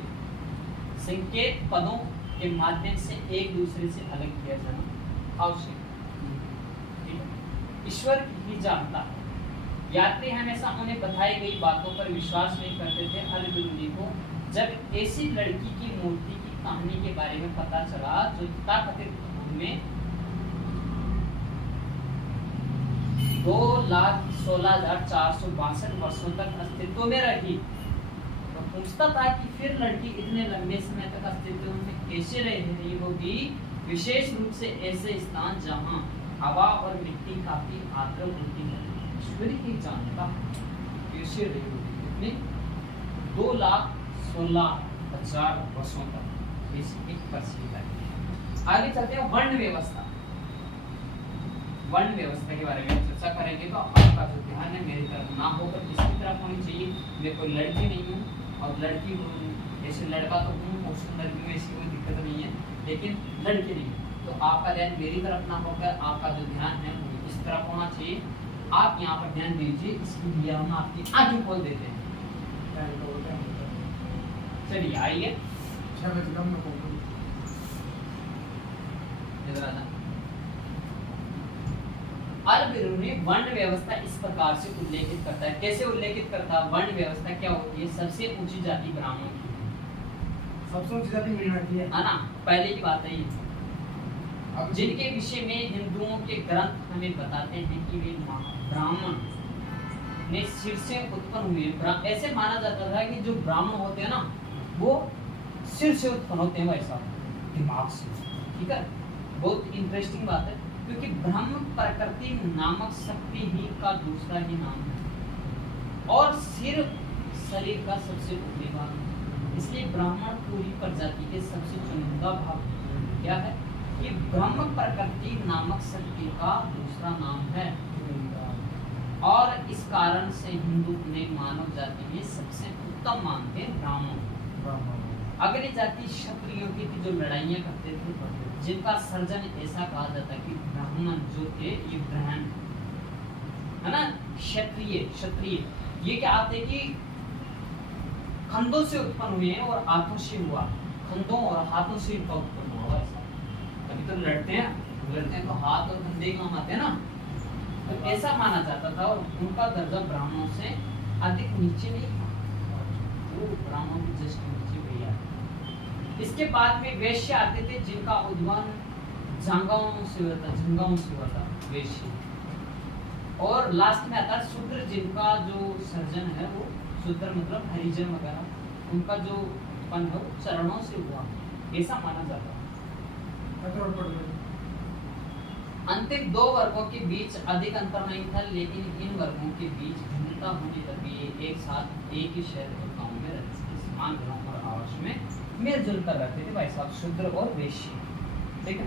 संकेत पदों के माध्यम से एक दूसरे से अलग किया जाना आवश्यक है। ईश्वर ही जानता है। यात्री हमेशा उन्हें बताई गई बातों पर विश्वास नहीं करते थे। अल-बिरूनी को जब ऐसी लड़की की मूर्ति की कहानी के बारे में पता चला जो तथाकथित में 2,16,462 वर्षों तक अस्तित्व में रही, तो पूछता था कि फिर लड़की इतने लंबे समय तक अस्तित्व में कैसे रह रही होगी, विशेष रूप से ऐसे स्थान जहां हवा और मिट्टी काफी आर्द्र होती है। ईश्वर ही जानता कैसे रही होगी, कितने 2,16,000 वर्षों तक। एक प्रश्न है। आगे चलते हैं वर्ण व्यवस्था। वर्ण व्यवस्था के बारे में चर्चा करेंगे, तो आपका जो ध्यान है मेरी तरफ ना होकर किसकी तरफ होनी चाहिए। मैं कोई लड़की नहीं हूँ और लड़की हूँ, ऐसे लड़का तो हूँ और सुंदर भी हूँ, ऐसी कोई दिक्कत नहीं है, लेकिन लड़की नहीं। तो आपका ध्यान मेरी तरफ ना होकर आपका जो ध्यान है वो इस तरफ होना चाहिए। आप यहाँ पर ध्यान दीजिए, इसके लिए हम आपकी आंखें खोल देते हैं। चलिए आइए अल-बिरूनी वर्ण व्यवस्था इस प्रकार से उल्लेखित करता है। कैसे उल्लेखित करता है? वर्ण व्यवस्था क्या होती है? सबसे ऊंची जाति ब्राह्मण की, सबसे ऊंची जाति मीणा की है ना? पहले की बात है ये, जिनके विषय में हिंदुओं के ग्रंथ हमें बताते हैं कि वे ब्राह्मण ने सिर से उत्पन्न हुए। ऐसे माना जाता था कि जो ब्राह्मण होते हैं ना वो सिर से उत्पन्न होते हैं, वैसा दिमाग से। ठीक है, बहुत इंटरेस्टिंग बात है, क्योंकि ब्रह्म प्रकृति नामक शक्ति ही का दूसरा ही नाम है, और सिर शरीर का सबसे ऊपरी भाग है। इसलिए ब्राह्मण पूरी प्रजाति के सबसे चुनिंदा भाग क्या है? ये ब्रह्म प्रकृति नामक शक्ति का दूसरा नाम है, और इस कारण से हिंदू ने मानव जाति में सबसे उत्तम मानते हैं ब्राह्मण। अगली जाति क्षत्रियों की थी, जो लड़ाइयाँ करते थे, जिनका सर्जन ऐसा कहा जाता है कि ब्राह्मण जो थे ये ब्राह्मण है ना। क्षत्रिय ये क्या आते कि खंडों से उत्पन्न हुए हैं और हाथों से हुआ, खंडों और हाथों से इनका उत्पन्न हुआ। ऐसा अभी तो लड़ते हैं तो हाथ और कंधे काम आते हैं ना, तो ऐसा माना जाता था। और उनका दर्जा ब्राह्मणों से अधिक नीचे नहीं था, वो ब्राह्मणों की जस्ट नीचे भैया। इसके बाद में वैश्य आते थे, जिनका उद्गम झंगाओं से हुआ था वैश्य। और लास्ट में आता है शूद्र, जिनका जो सर्जन है वो शूद्र मतलब हरिजन वगैरह, उनका जो उत्पन्न है वो चरणों से हुआ, ऐसा माना जाता है। अंतिम दो वर्गों के बीच अधिक अंतर नहीं था, लेकिन इन वर्गों के बीच भिन्नता होने तक भी एक साथ एक ही शहर और गाँव में रहते थे, समान घरों और आवास में मिलजुल कर रहते थे भाई साहब, शूद्र और वैश्य। ठीक है,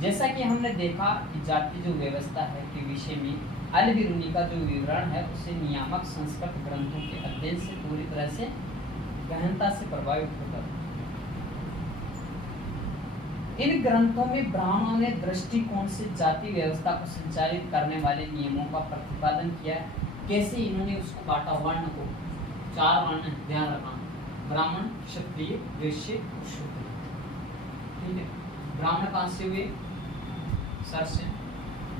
जैसा कि हमने देखा कि जाति जो व्यवस्था है के विषय में अल-बिरूनी का जो विवरण है उसे नियामक संस्कृत ग्रंथों के अध्ययन से पूरी तरह से गहनता से प्रभावित होता है। इन ग्रंथों में ब्राह्मणों ने दृष्टिकोण से जाति व्यवस्था को संचालित करने वाले नियमों का प्रतिपादन किया। कैसे इन्होंने उसको बांटा? वर्ण को 4 वर्ण, ध्यान रखना, ब्राह्मण, क्षत्रिय, वैश्य और शूद्र। ठीक है, ब्राह्मण कहाँ से हुए? सर से।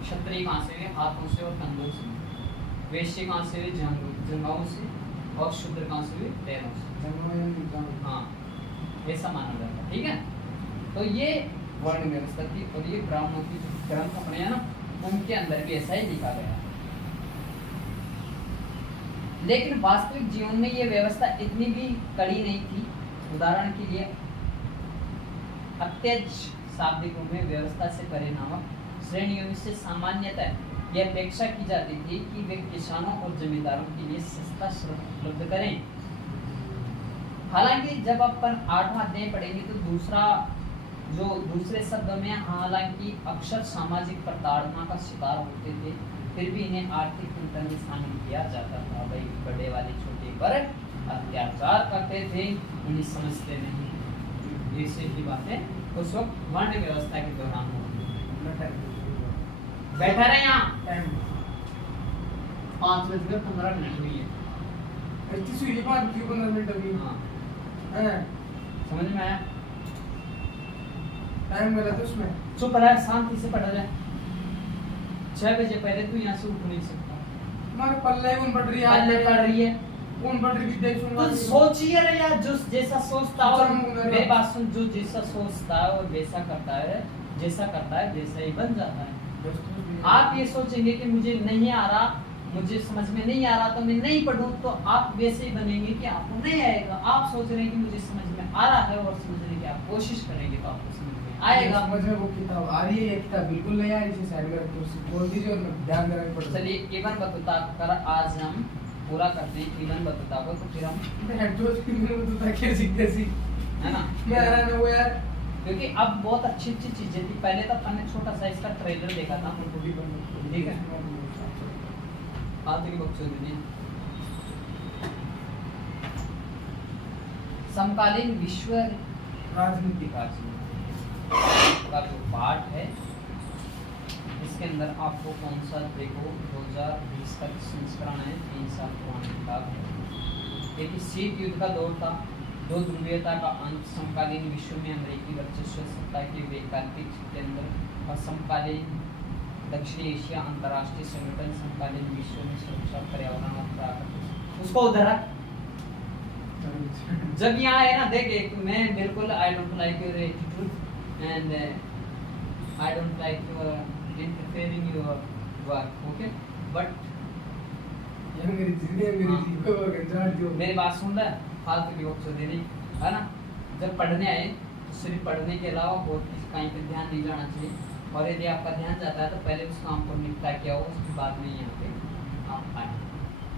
क्षत्रिय कहाँ से हुए? हाथों से और कंधों से। वैश्य कहाँ से हुए? जंघाओं से। और शूद्र कहाँ से हुए? पैरों से। हाँ, ऐसा माना जाता है। ठीक है, तो ये वर्ण व्यवस्था थी, और ये ब्राह्मणों की जो ग्रंथ अपने हैं ना उनके अंदर भी ऐसा ही लिखा गया। लेकिन वास्तविक जीवन में ये व्यवस्था इतनी भी कड़ी नहीं थी। उदाहरण के लिए अत्यज शाब्दिक रूप में व्यवस्था से परे नामक श्रेणियों में से सामान्यतः यह अपेक्षा की जाती थी कि वे किसानों और जमींदारों के लिए सस्ता श्रम उपलब्ध करें। हालांकि जब अपन 8वां अध्याय पढ़ेंगे तो दूसरे शब्दों में हालांकि अक्सर सामाजिक प्रताड़ना का शिकार होते थे, फिर भी इन्हें आर्थिक तंत्र में शामिल किया जाता था। भाई बड़े वाले छोटे पर अत्याचार करते थे, उन्हें समझते नहीं। ऐसे की बातें उस वक्त वर्ण व्यवस्था के दौरान होती। बैठा रहे यहाँ 5:15 हुई है। इतनी सुई बात क्यों 15 मिनट अभी? हाँ हैं समझ में आया? टाइम मिला तो उसमें चुप रहा, शांति से पढ़ा जाए। 6 बजे पहले तू यहाँ से उठ नहीं सकता। हमारे पल्ले कौन पढ़ रही है? पहले पढ़ रही है कौन पढ़ रही है? देख सुन तो सोचिए रे यार, जो जैसा सोचता हो, अच्छा, मुंह मेरी बात सुन, जो जैसा सोचता है और वैसा करता है, जैसा करता है वैसा ही बन जाता है। आप ये सोचेंगे कि मुझे नहीं आ रहा, मुझे समझ में नहीं आ रहा तो मैं नहीं पढ़ूं, तो आप वैसे ही बनेंगे कि आपको नहीं आएगा। आप सोच रहे हैं कि मुझे समझ में आ रहा है और समझने की आप कोशिश करेंगे तो आपको समझ में आएगा। समझ में वो किताब आ रही है, ये किताब बिल्कुल नहीं आ रही, इसे साइड में रख के उसे खोल दीजिए और ध्यान देना पड़ेगा। चलिए इवन बतुता कर आज हम पूरा करते हैं इवन बतुता को, तो फिर हम हेड जो स्क्रीन में बतुता कैसी कैसी है ना मैं आ रहा ना वो यार, क्योंकि अब बहुत अच्छी अच्छी चीजें थी। पहले तो अपन ने छोटा सा इसका ट्रेलर देखा था, उनको भी बंद ठीक है। आखिरी बक्सों ने समकालीन विश्व राजनीति का जो पार्ट है, इसके अंदर आपको कौन सा देखो 2020 का संस्करण है, 3 साल पुराना किताब है। देखिए शीत युद्ध का दौर था, दो ध्रुवीयता का अंत, समकालीन विश्व में अमेरिकी वर्चस्व सत्ता के वैकल्पिक केंद्र और समकालीन दक्षिण एशिया अंतर्राष्ट्रीय संगठन, समकालीन विश्व में सुरक्षा, पर्यावरण और प्राकृतिक। उसको उधर जब यहाँ है ना, देख एक मैं बिल्कुल I don't like your attitude and I don't like your interfering your work, okay, but ये मेरी अंग्रेजी को गंजाड़ दियो। मेरी बात सुन रहा है, फालतू की बकचोद देनी है ना। जब पढ़ने आए तो सिर्फ पढ़ने के अलावा और किसी कहीं पे ध्यान नहीं जाना चाहिए, और यदि आपका ध्यान जाता है तो पहले उस काम को निपटा किया हो, उसके बाद में यहाँ पे आप आए,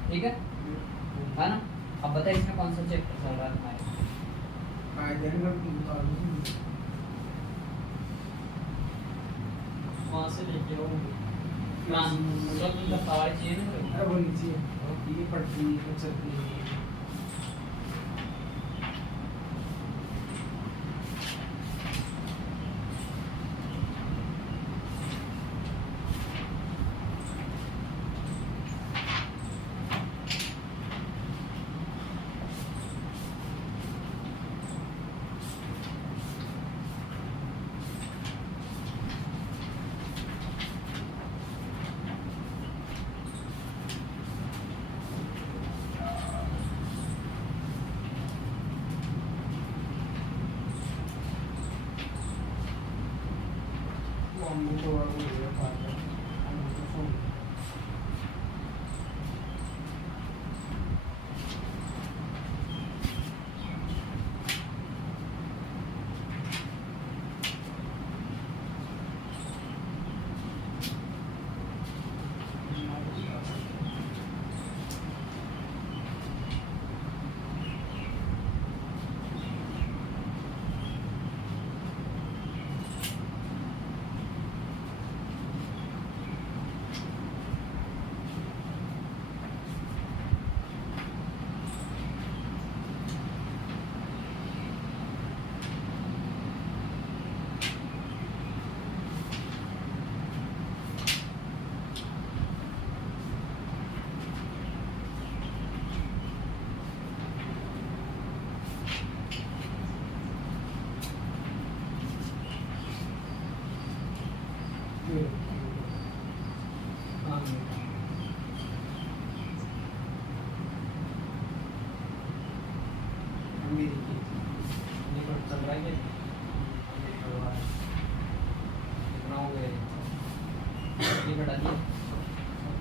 ठीक है ना। अब बताइए इसमें कौन सा चैप्टर चल रहा है तुम्हारे? वहाँ से लेके आओ स्वतंत्रता वाली चाहिए ना। अरे वो नीचे है, ये पढ़ती है, चलती है।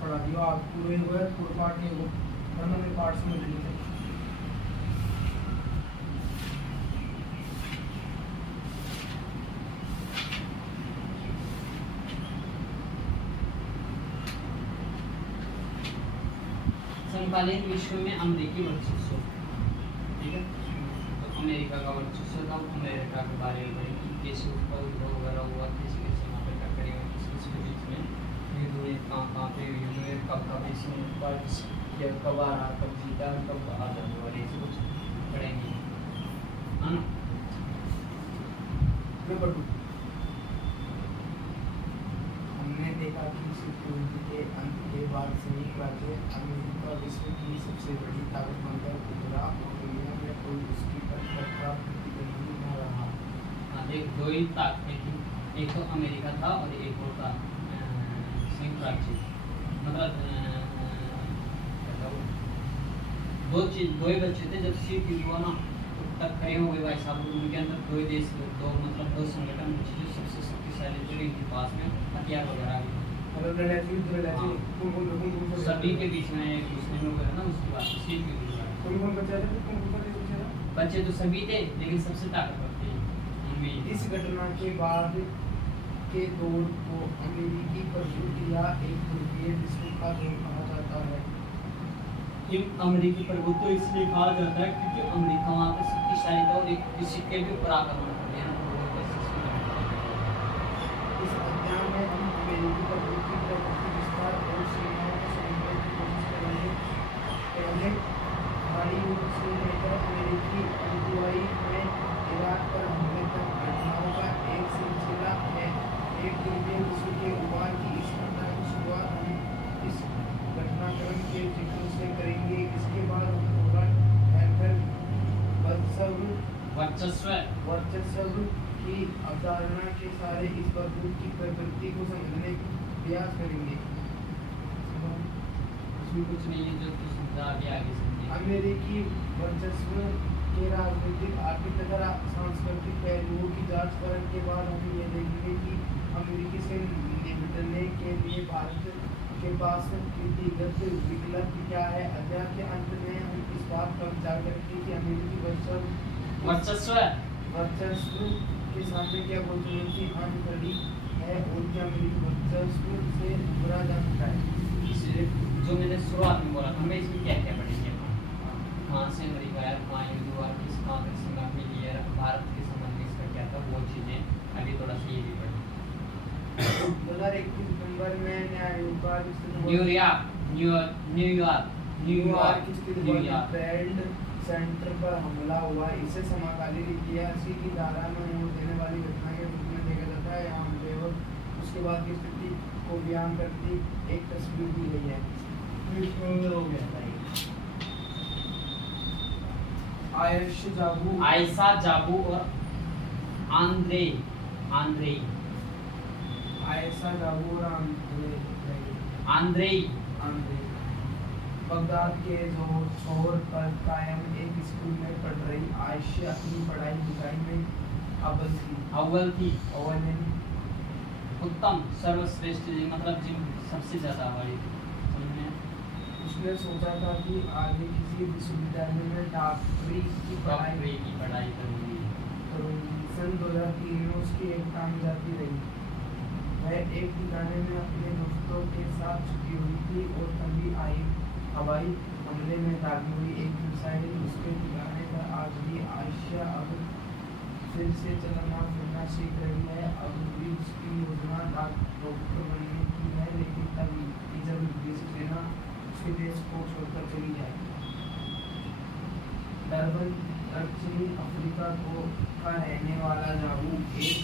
पढ़ा दियो आप पूरे हुए, पूरे पार्ट नहीं हुए, वरना मैं पार्ट्स में लिखे थे। समकालीन विश्व में अमेरिकी वर्चस्व, ठीक है, तो अमेरिका का वर्चस्व था, अमेरिका के बारे में पढ़ेंगे, कैसे उसका उद्भव वगैरह हुआ, कैसे कैसे वहाँ पे टक्करें हुई, किस किस के बीच में युद्ध हुए, कहाँ पे युद्ध हुए, कब इसमें कब आ रहा, कब जीता, कब आज़ाद हुआ, ये सब कुछ पढ़ेंगे, है ना। नंबर 2, हमने देखा कि इस युद्ध के अंत के बाद संयुक्त राज्य अमेरिका विश्व की सबसे बड़ी ताकत बनकर उभरा और दुनिया में कोई उसकी टक्कर का प्रतिद्वंदी न रहा। हाँ, देख दो ही ताकतें थी, एक तो अमेरिका था और एक और था संयुक्त राज्य, मतलब दो ही बच्चे थे। जब शीत युद्ध हुआ ना तो टक्करें हो गई भाई साहब, उनके अंदर दो ही देश, दो संगठन जो सबसे शक्तिशाली थे, इनके पास में हथियार वगैरह भी सभी के बीच में एक दूसरे में हुआ ना, उसके बाद शीत युद्ध हुआ। बच्चे तो सभी थे लेकिन सबसे ताकतवर थे उनमें। इस घटना के बाद के दौर को अमेरिकी प्रभुत्व या एक ध्रुवीय विश्व का दौर कहा जाता है। अमेरिकी प्रभुत्व तो इसलिए कहा जाता है क्योंकि अमेरिका वहाँ पे शक्तिशाली था और एक किसी के भी ऊपर आक्रमण कर दिया। इस अध्याय में हम अमेरिकी प्रभुत्व की प्रकृति, विस्तार और सीमाओं को समझने की कोशिश करेंगे। पहले भारी युद्ध से लेकर अमेरिकी अगुवाई में इराक पर हमले तक घटनाओं का एक सिलसिला है। एक ध्रुवीय विश्व के उभार की इस घटना की शुरुआत हम इस घटनाक्रम के जिक्र से करेंगे। इसके बाद हम थोड़ा ठहरकर वर्चस्व की अवधारणा के सारे इस प्रभुत्व की प्रकृति को समझने का प्रयास करेंगे। इसमें कुछ नहीं है जो तू समझा आगे समझे। अमेरिकी वर्चस्व के राजनीतिक, आर्थिक तथा सांस्कृतिक पहलुओं की जांच करने के बाद हम ये देखेंगे कि अमेरिकी से निपटने के लिए भारत के पास नीतिगत विकल्प क्या है। अध्याय के अंत में हम इस बात पर विचार करेंगे कि अमेरिकी वर्चस्व के सामने क्या कोई चुनौती आने खड़ी है और क्या अमेरिकी वर्चस्व से उभरा जा सकता है। इसलिए जो मैंने शुरुआत में बोला था, मैं इसमें क्या क्या पढ़ेंगे, कहाँ से अमेरिका आया, कहाँ युद्ध हुआ, किस कहाँ तक सीमा मिली है, भारत के संबंध में इसका क्या था, वो चीज़ें अभी थोड़ा सा ये भी पढ़ें। 2021 दिसंबर में न्यूयॉर्क ट्रेड सेंटर पर हमला हुआ। इसे समकालीन इतिहास की धारा में मोड़ देने वाली घटना के रूप में देखा जाता है। यहाँ केवल उसके बाद की स्थिति को बयान करती एक तस्वीर दी गई है। आयशा जाबू और आंद्रे बगदाद के शोर पर कायम एक स्कूल में पढ़ रही आयशा अपनी पढ़ाई लिखाई में अव्वल थी। उत्तम, सर्वश्रेष्ठ, मतलब जिन सबसे ज्यादा वाली थी। उसने सोचा था कि आगे किसी विश्वविद्यालय में डॉक्टरी की पढ़ाई करूंगी। सन 2003 में उसकी एक काम जाती रही। वह एक ठिकाने में अपने दोस्तों के साथ छुट्टी हुई थी और तभी हवाई हमले में दागी हुई एक मिसाइल उसके ठिकाने पर आ गई। आयशा अब फिर से चलना फिरना सीख रही है। अब भी उसकी योजना डॉक्टर बनने की है, लेकिन तभी जब विदेश सेना उसके देश को छोड़कर चली जाए। डरबन दक्षिणी अफ्रीका का रहने वाला जाबू एक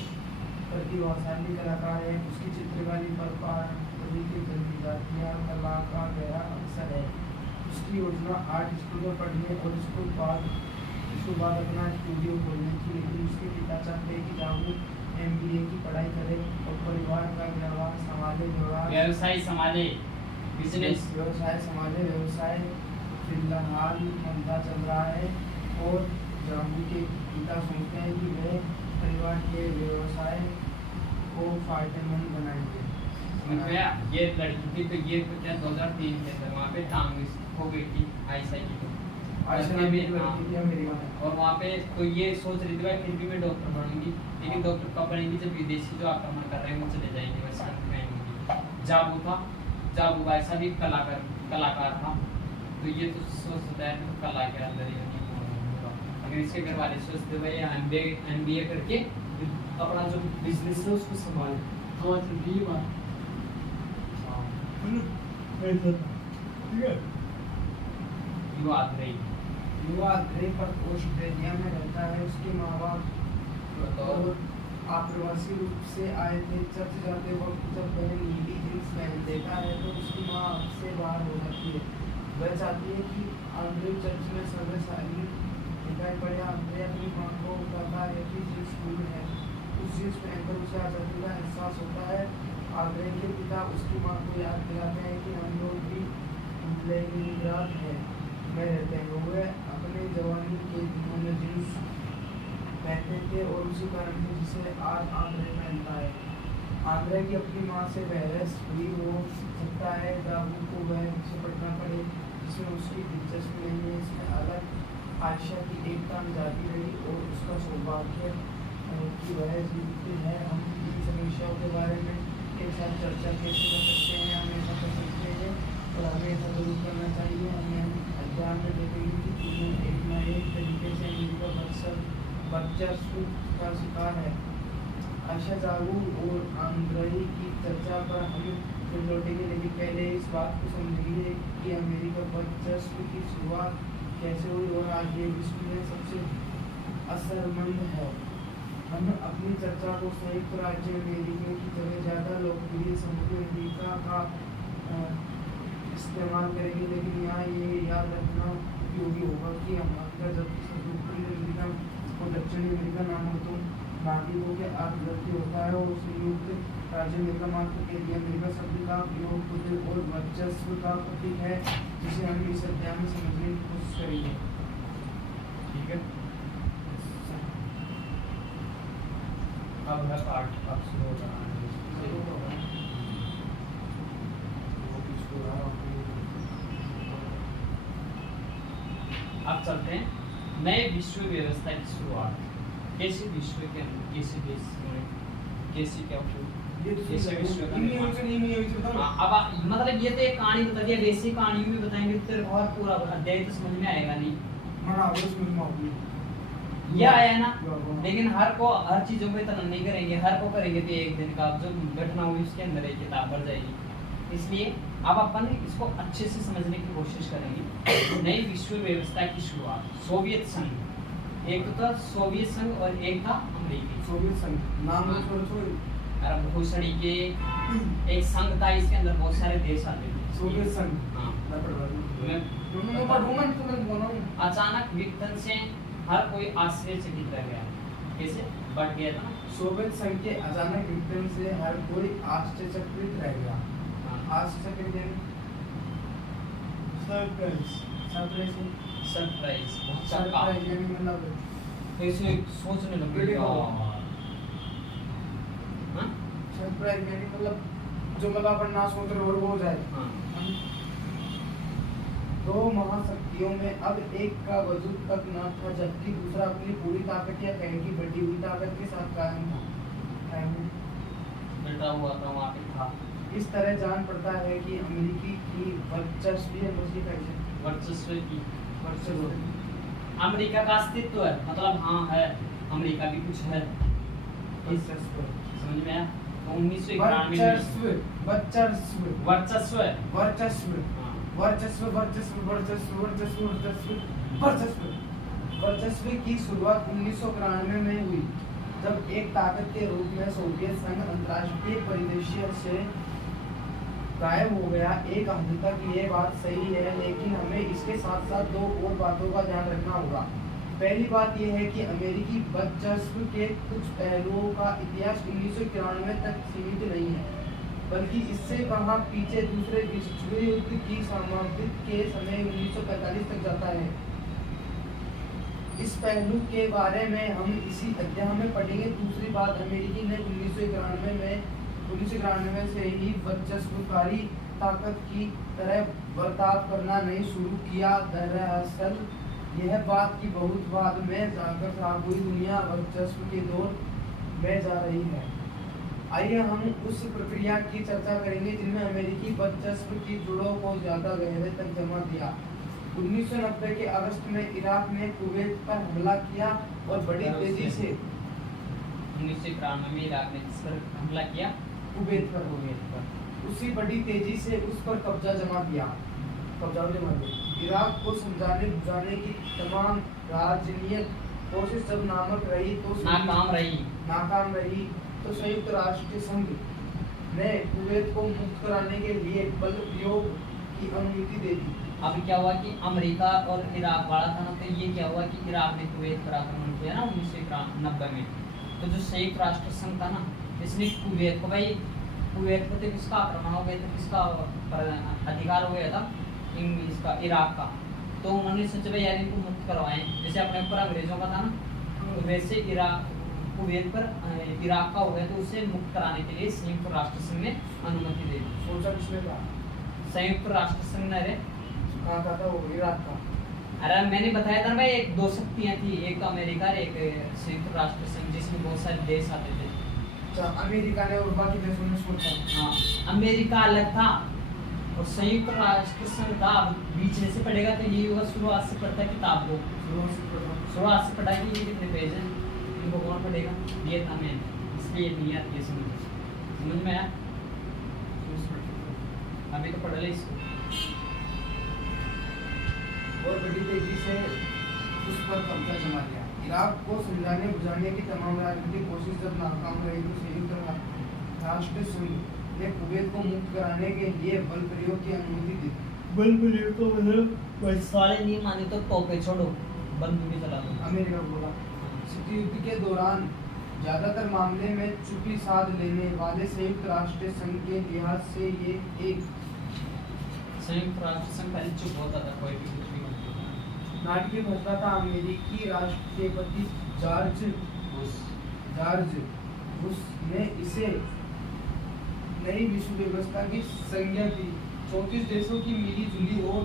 प्रतिभाशाली कलाकार है। उसकी चित्रकारी पर पारंपरिक जनजातीय कला का गहरा अवसर है। उसकी योजना आर्ट स्कूल में पढ़ने और उसके बाद अपना स्टूडियो खोलने की, लेकिन उसके पिता चाहते कि जाबू MBA की पढ़ाई करे और परिवार का व्यवसाय संभाले। व्यवसाय फिलहाल मंदा चल रहा है और जाबू के पिता सोचते हैं कि वह परिवार के व्यवसाय को फायदेमंद बनाएंगे। ये लड़की थी तो ये 2003 के अंदर वहाँ पे टांग हो गई थी आयशा की, तो और वहाँ पे तो ये सोच रही थी भाई फिर भी मैं डॉक्टर बनूंगी, लेकिन डॉक्टर कब बनेंगी जब विदेशी जो आक्रमण कर रहे हैं वो चले जाएंगे, वैसे जाबू था। जाबू ऐसा भी कलाकार था तो ये तो सोचता है तो कला के अंदर ही नहीं होगा। अगर इसके घर वाले सोचते भाई एमबीए करके अपना जो बिजनेस है उसको संभाले। हाँ ठीक है बात। युवा नहीं युवा गृह पर ऑस्ट्रेलिया में रहता है। उसके माँ बाप और आप्रवासी रूप से आए थे। चर्च जाते वक्त जब वह नीली जींस पहन देता है तो उसकी माँ से बाहर हो जाती है। वह चाहती है कि आंद्रे चर्च में सर्वसाधारण दिखाई पड़े। आंद्रे अपनी माँ को बताता है कि जींस कूल है। उस जींस पहनकर उसे आज़ादी का एहसास होता है। आंद्रे के पिता उसकी माँ को याद दिलाते हैं कि हम लोग भी लेनिनग्राड में रहते हैं। वह अपने जवानी के दिनों में जींस पहनते थे और उसी कारण से जिसे आज आंद्रे पहनता है। आंद्रे की अपनी माँ से बहस हुई हो सकता है। दाऊ को वह से पढ़ना पड़े जिसमें उसकी दिलचस्पी नहीं है। इसमें अलग आयशा की एकता में जाती रही और उसका सौभाग्य कि वह जीवित है। हम इन समस्याओं के बारे में एक साथ चर्चा कैसे कर सकते हैं? हम ऐसा कर सकते हैं और हमें ऐसा जरूर करना चाहिए। हमें अध्ययन में देखेंगे कि दुनिया एक न एक तरीके से अमेरिका वर्चस्व का शिकार है। आयशा जागू और आंद्रे की चर्चा पर हम फिर लौटेंगे, लेकिन पहले इस बात को समझिए कि अमेरिका वर्चस्व की शुरुआत कैसे हुई और आज ये विश्व में सबसे असरमंद है। हम अपनी चर्चा को संयुक्त राज्य अमेरिका की जगह ज़्यादा लोकप्रिय समुद्री अमेरिका का इस्तेमाल करेंगे, लेकिन यहाँ ये याद रखना उपयोगी होगा कि हमारा जब उत्तरी अमेरिका और दक्षिणी अमेरिका नाम हो तो नागरिकों के अर्थ गलती होता है और संयुक्त राज्य अमेरिका मात्र के लिए अमेरिका शब्द का प्रयोग खुद और वर्चस्व का प्रतीक है, जिसे हम इस अध्याय में समझने की कोशिश करेंगे। ठीक है। अब है पार्ट अब शुरू हो रहा है। अब चलते हैं नए विश्व व्यवस्था की शुरुआत। कैसे विश्व के कैसे देश कैसे क्या कैसे विश्व का निर्माण। अब मतलब ये तो एक कहानी बता दिया, वैसी कहानी भी बताएंगे तो और पूरा अध्याय तो समझ में आएगा नहीं। ये आया ना, लेकिन हर चीजों को इतना नहीं करेंगे। हर को करेंगे तो एक दिन का जो घटना हुई उसके अंदर एक किताब बढ़ जाएगी। इसलिए अब अपन इसको अच्छे से समझने की कोशिश करेंगे। नई विश्व व्यवस्था की शुरुआत सोवियत संघ, एक तो था सोवियत संघ और एक था अमेरिकी। सोवियत संघ नाम अरब भूषणी के एक संघ था, इसके अंदर बहुत सारे देश आते थे। सोवियत संघ। हाँ। अचानक विघटन से हर कोई आश्चर्यचकित रह गया। कैसे बढ़ गया था? सोवियत संघ के अचानक विघटन से हर कोई आश्चर्यचकित रह गया। आश्चर्यचकित सरप्राइज यानी मतलब कैसे सोचने लगे यार। हाँ? सरप्राइज यानी मतलब जो मतलब अपन ना सोच रहे और वो हो जाए। हाँ। दो महाशक्तियों में अब एक का वजूद तक न था, जबकि दूसरा अपनी पूरी ताकत या कहें कि बढ़ी हुई ताकत के साथ कायम था। बैठा हुआ था वहाँ पे था। इस तरह जान पड़ता है कि अमेरिकी की वर्चस्व की अमेरिका का अस्तित्व है, मतलब हाँ है, अमेरिका भी कुछ है। समझ में आया? 1991 वर्चस्व की शुरुआत 1991 में हुई, जब एक ताकत के रूप में सोवियत संघ अंतर्राष्ट्रीय परिदृश्य से गायब हो गया। एक हद तक ये बात सही है, लेकिन हमें इसके साथ साथ दो और बातों का ध्यान रखना होगा। पहली बात यह है कि अमेरिकी वर्चस्व के कुछ पहलुओं का इतिहास 1991 तक सीमित नहीं है, बल्कि इससे कहाँ पीछे दूसरे विश्व युद्ध की समाप्ति के समय 1945 तक जाता है। इस पहलू के बारे में हम इसी अध्याय में पढ़ेंगे। दूसरी बात, अमेरिकी ने 1991 से ही वर्चस्वकारी ताकत की तरह बर्ताव करना नहीं शुरू किया। दरअसल यह बात की बहुत बाद में जाकर साफ हुई। दुनिया वर्चस्व के दौर में जा रही है। आइए हम उस प्रक्रिया की चर्चा करेंगे जिनमें अमेरिकी वर्चस्व की जड़ों को ज्यादा गहरे तक जमा दिया। 1990 के अगस्त में इराक ने कुवैत पर हमला किया और बड़ी तेजी से 1993 में इराक ने जिस पर हमला किया कुवैत पर कुवैत पर उसी बड़ी तेजी से उस पर कब्जा जमा किया इराक को समझाने बुझाने की तमाम राजनीतिक कोशिश जब नाकाम रही तो संयुक्त राष्ट्र संघ ने कुवैत को मुक्त कराने के लिए बल प्रयोग की अनुमति दे दी। अब क्या हुआ कि अमेरिका और इराक वाला था ना, तो ये क्या हुआ कि इराक ने कुवैत पर आक्रमण किया ना 1990 में, तो जो संयुक्त राष्ट्र संघ था ना, इसने कुवैत को तो किसका आक्रमण हो गया था, किसका अधिकार हो गया था इसका इराक का, तो उन्होंने सोचा भाई यार इनको मुक्त करवाएं, जैसे अपने ऊपर अंग्रेजों का था ना, तो वैसे कुवैत पर इराक का हो गया, तो उसे मुक्त कराने के लिए संयुक्त राष्ट्र संघ ने अनुमति दे दी। सोचा किसने था? संयुक्त राष्ट्र संघ ने। कहाँ का था वो? इराक का। अरे मैंने बताया था ना भाई, एक दो शक्तियां थी, एक अमेरिका और एक संयुक्त राष्ट्र संघ, जिसमें बहुत सारे देश आते थे। अच्छा, अमेरिका ने और बाकी देशों ने सोचा। हाँ, अमेरिका अलग था और संयुक्त राष्ट्र संघ था। बीच में से पढ़ेगा तो ये होगा, शुरुआत से पढ़ता है किताब को, शुरुआत से पढ़ा कि ये कितने पेज हैं, इनको कौन पढ़ेगा? ये था मैं, इसलिए नहीं आती है समझ में आया? अभी तो पढ़ ले इसको। और बड़ी तेजी से उस पर कब्जा जमा लिया। इराक को समझाने बुझाने की तमाम राजनीतिक कोशिश जब नाकाम रही तो संयुक्त राष्ट्र संघ ने कुवैत को मुक्त कराने के लिए बल प्रयोग की अनुमति दी। बल प्रयोग तो मतलब कोई साले नहीं माने तो तोपे छोड़ो, बंदूक भी चला दो। अमेरिका बोला। शीत युद्ध के दौरान ज्यादातर मामले में चुप्पी साध लेने वाले संयुक्त राष्ट्र संघ के लिहाज से ये एक संयुक्त राष्ट्र संघ पहले चुप होता था, कोई भी कुछ भी नाटकीय फैसला था। अमेरिकी राष्ट्रपति जॉर्ज बुश ने इसे नई विश्व व्यवस्था की संज्ञा दी। 34 देशों की मिली जुली और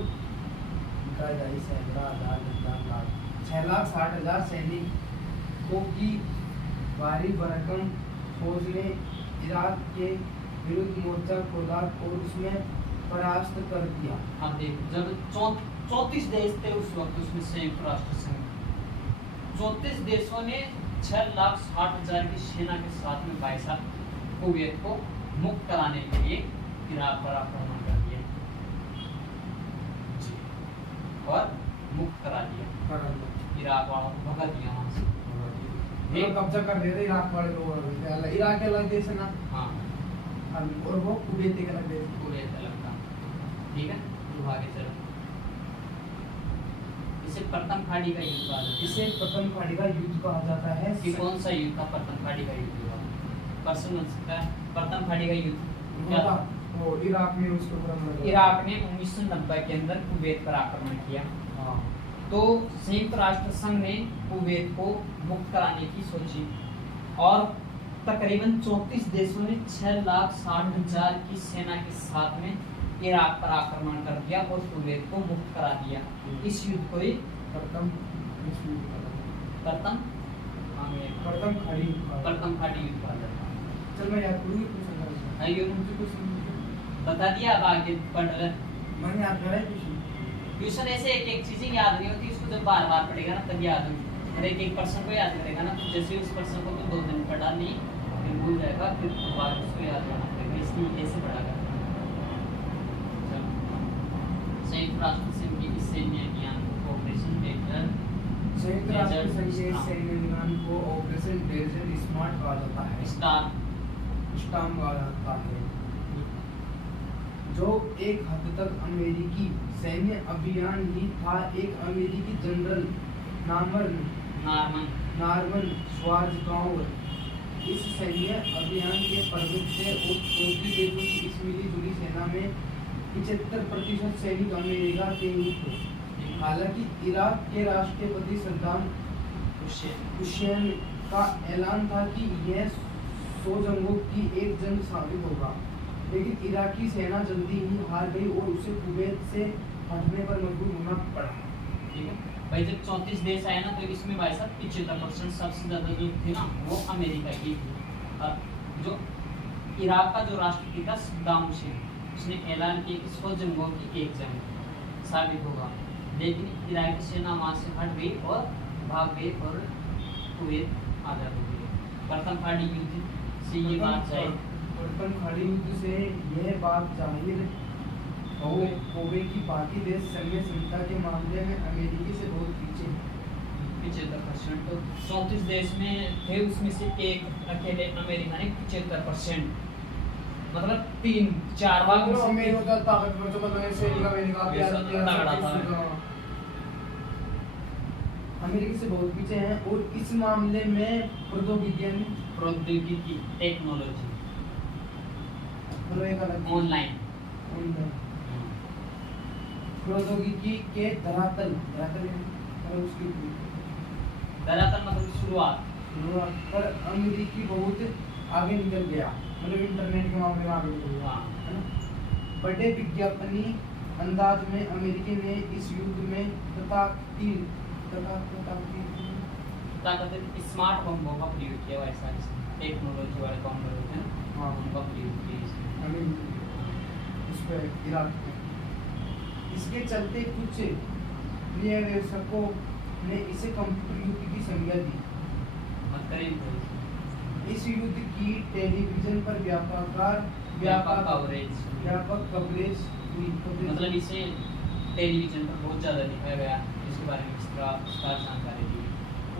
6,60,000 सैनिकों की भारी भरकम फौज ने इराक के विरुद्ध मोर्चा खोला और उसमें परास्त कर दिया। अब देख, जब 34 देश थे उस वक्त उसमें संयुक्त राष्ट्र संघ, 34 देशों ने 6,60,000 की सेना के साथ में भाई साहब कुवैत को मुक्त कराने के लिए इराक पर आक्रमण कर दिया और मुक्त करा दिया। इराक वालों को भगा दिया वहां से, कब्जा कर दिया इराक वाले लोग। इराक के अलग देश है ना, हाँ, और वो कुवैत के अलग देश। कुवैत अलग था, ठीक है। तो आगे चलो, इसे प्रथम खाड़ी का युद्ध कहा जाता है। इसे प्रथम खाड़ी का युद्ध कहा जाता है। कि कौन सा युद्ध था? प्रथम खाड़ी का युद्ध हुआ, प्रश्न बन सकता है। प्रथम खाड़ी का युद्ध क्या था? वो इराक में उसको इराक ने 1990 के अंदर कुवैत पर आक्रमण किया। हाँ। तो संयुक्त राष्ट्र संघ ने कुवैत को मुक्त कराने की सोची और तकरीबन 34 देशों ने 6,60,000 की सेना के साथ में इराक पर आक्रमण कर दिया और कुवैत को मुक्त करा दिया। इस युद्ध को ही प्रथम खाड़ी युद्ध कहा जाता है। चल मैं याद करूँगी कुछ बता दिया, अब आगे पढ़ ले। मैंने याद करा है ट्यूशन ऐसे एक चीजें याद नहीं होती, उसको जब बार बार पढ़ेगा ना तब याद होगी। और एक पर्सन को याद करेगा ना, तो जैसे उस पर्सन को तो 2 दिन पढ़ा नहीं, फिर भूल जाएगा, फिर बाद उसको याद करना पड़ेगा। इसलिए कैसे पढ़ा करता है। संयुक्त राष्ट्र संघ की सैन्य ज्ञान ऑपरेशन डेजर्ट, संयुक्त राष्ट्र संघ के सैन्य ज्ञान को ऑपरेशन डेजर्ट स्टार्म कहा जाता है। स्टार्म कहा जाता है, जो एक हद तक अमेरिकी सैन्य अभियान ही था। एक अमेरिकी जनरल नॉर्मन श्वार्ज़गाउर इस सैन्य अभियान के प्रमुख थे और 34 देशों की इस मिली जुली सेना में 75% सैनिक अमेरिका के ही थे। हालांकि इराक के राष्ट्रपति सद्दाम हुसैन का ऐलान था कि यह 100 जंगों की एक जंग साबित होगा, लेकिन इराकी सेना जल्दी ही हार गई और उसे कुवैत से हटने पर मजबूर होना पड़ा। ठीक है भाई, जब 34 देश आए ना, तो इसमें भाई साहब 75% सबसे ज्यादा जो थे ना वो अमेरिका की थी। जो इराक का जो राष्ट्रपति था सद्दाम हुसैन, उसने ऐलान किया कि 100 जंगों की एक जंग साबित होगा, लेकिन इराकी सेना वहाँ से हट गई और भाग गई और कुवैत आज़ाद हो गई। प्रथम खाड़ी युद्ध से ये बात जाहिर प्रथम खाड़ी युद्ध से यह बात जाहिर हो गई कि बाकी देश सैन्य क्षमता के मामले में अमेरिकी से बहुत पीछे। 75%, तो 34 देश में थे, उसमें से एक अकेले अमेरिका ने 75%, मतलब 3-4 भाग में से अमेरिका ताकतवर जो मतलब ऐसे अमेरिका तगड़ा था। अमेरिका से बहुत पीछे हैं और इस मामले में प्रौद्योगिकी टेक्नोलॉजी ऑनलाइन प्रौद्योगिकी के धरातल और उसकी दरअसल मतलब शुरुआत पर अमेरिकी बहुत आगे निकल गया, मतलब इंटरनेट के मामले में आगे निकल गया, है ना। बड़े विज्ञापनी अंदाज में अमेरिकी ने इस युद्ध में स्मार्ट बम्बों का प्रयोग किया, वैसा टेक्नोलॉजी वाले बम होते हैं ना, हाँ उनका प्रयोग किया इसमें। उस पर इराक में। इसके चलते कुछ पर्यवेक्षकों ने इसे कंप्यूटर युद्ध की संज्ञा दी। इस युद्ध की टेलीविजन पर व्यापक कवरेज हुई। मतलब इसे टेलीविजन पर बहुत ज़्यादा दिखाया गया, इसके बारे में विस्तार जानकारी दी।